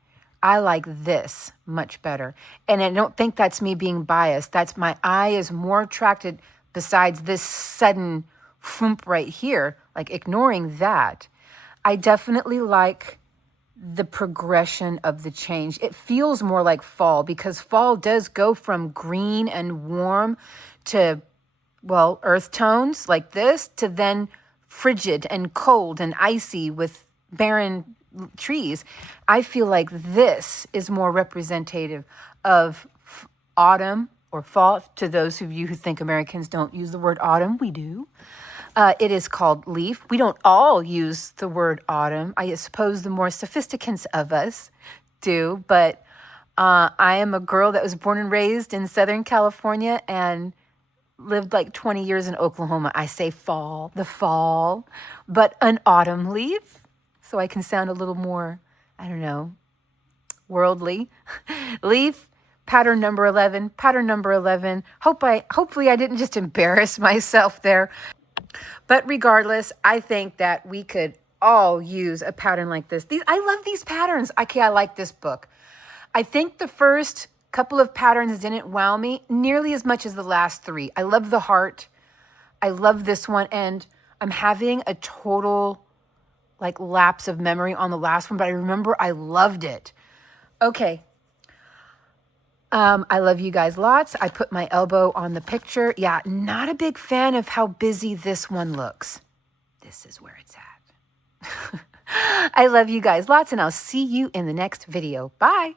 I like this much better. And I don't think that's me being biased. That's my eye is more attracted, besides this sudden foomp right here, like ignoring that. I definitely like the progression of the change. It feels more like fall because fall does go from green and warm to, well, earth tones like this to then frigid and cold and icy with barren trees. I feel like this is more representative of autumn or fall. To those of you who think Americans don't use the word autumn, we do. It is called leaf. We don't all use the word autumn. I suppose the more sophisticants of us do, but I am a girl that was born and raised in Southern California and lived like 20 years in Oklahoma. I say fall, the fall, but an autumn leaf. So I can sound a little more, I don't know, worldly. Leaf, pattern number 11, pattern number 11. Hopefully I didn't just embarrass myself there. But regardless, I think that we could all use a pattern like this. I love these patterns. Okay, I like this book. I think the first couple of patterns didn't wow me nearly as much as the last 3. I love the heart. I love this one. And I'm having a total like lapse of memory on the last one, but I remember I loved it. Okay. I love you guys lots. I put my elbow on the picture. Yeah, not a big fan of how busy this one looks. This is where it's at. I love you guys lots, and I'll see you in the next video. Bye.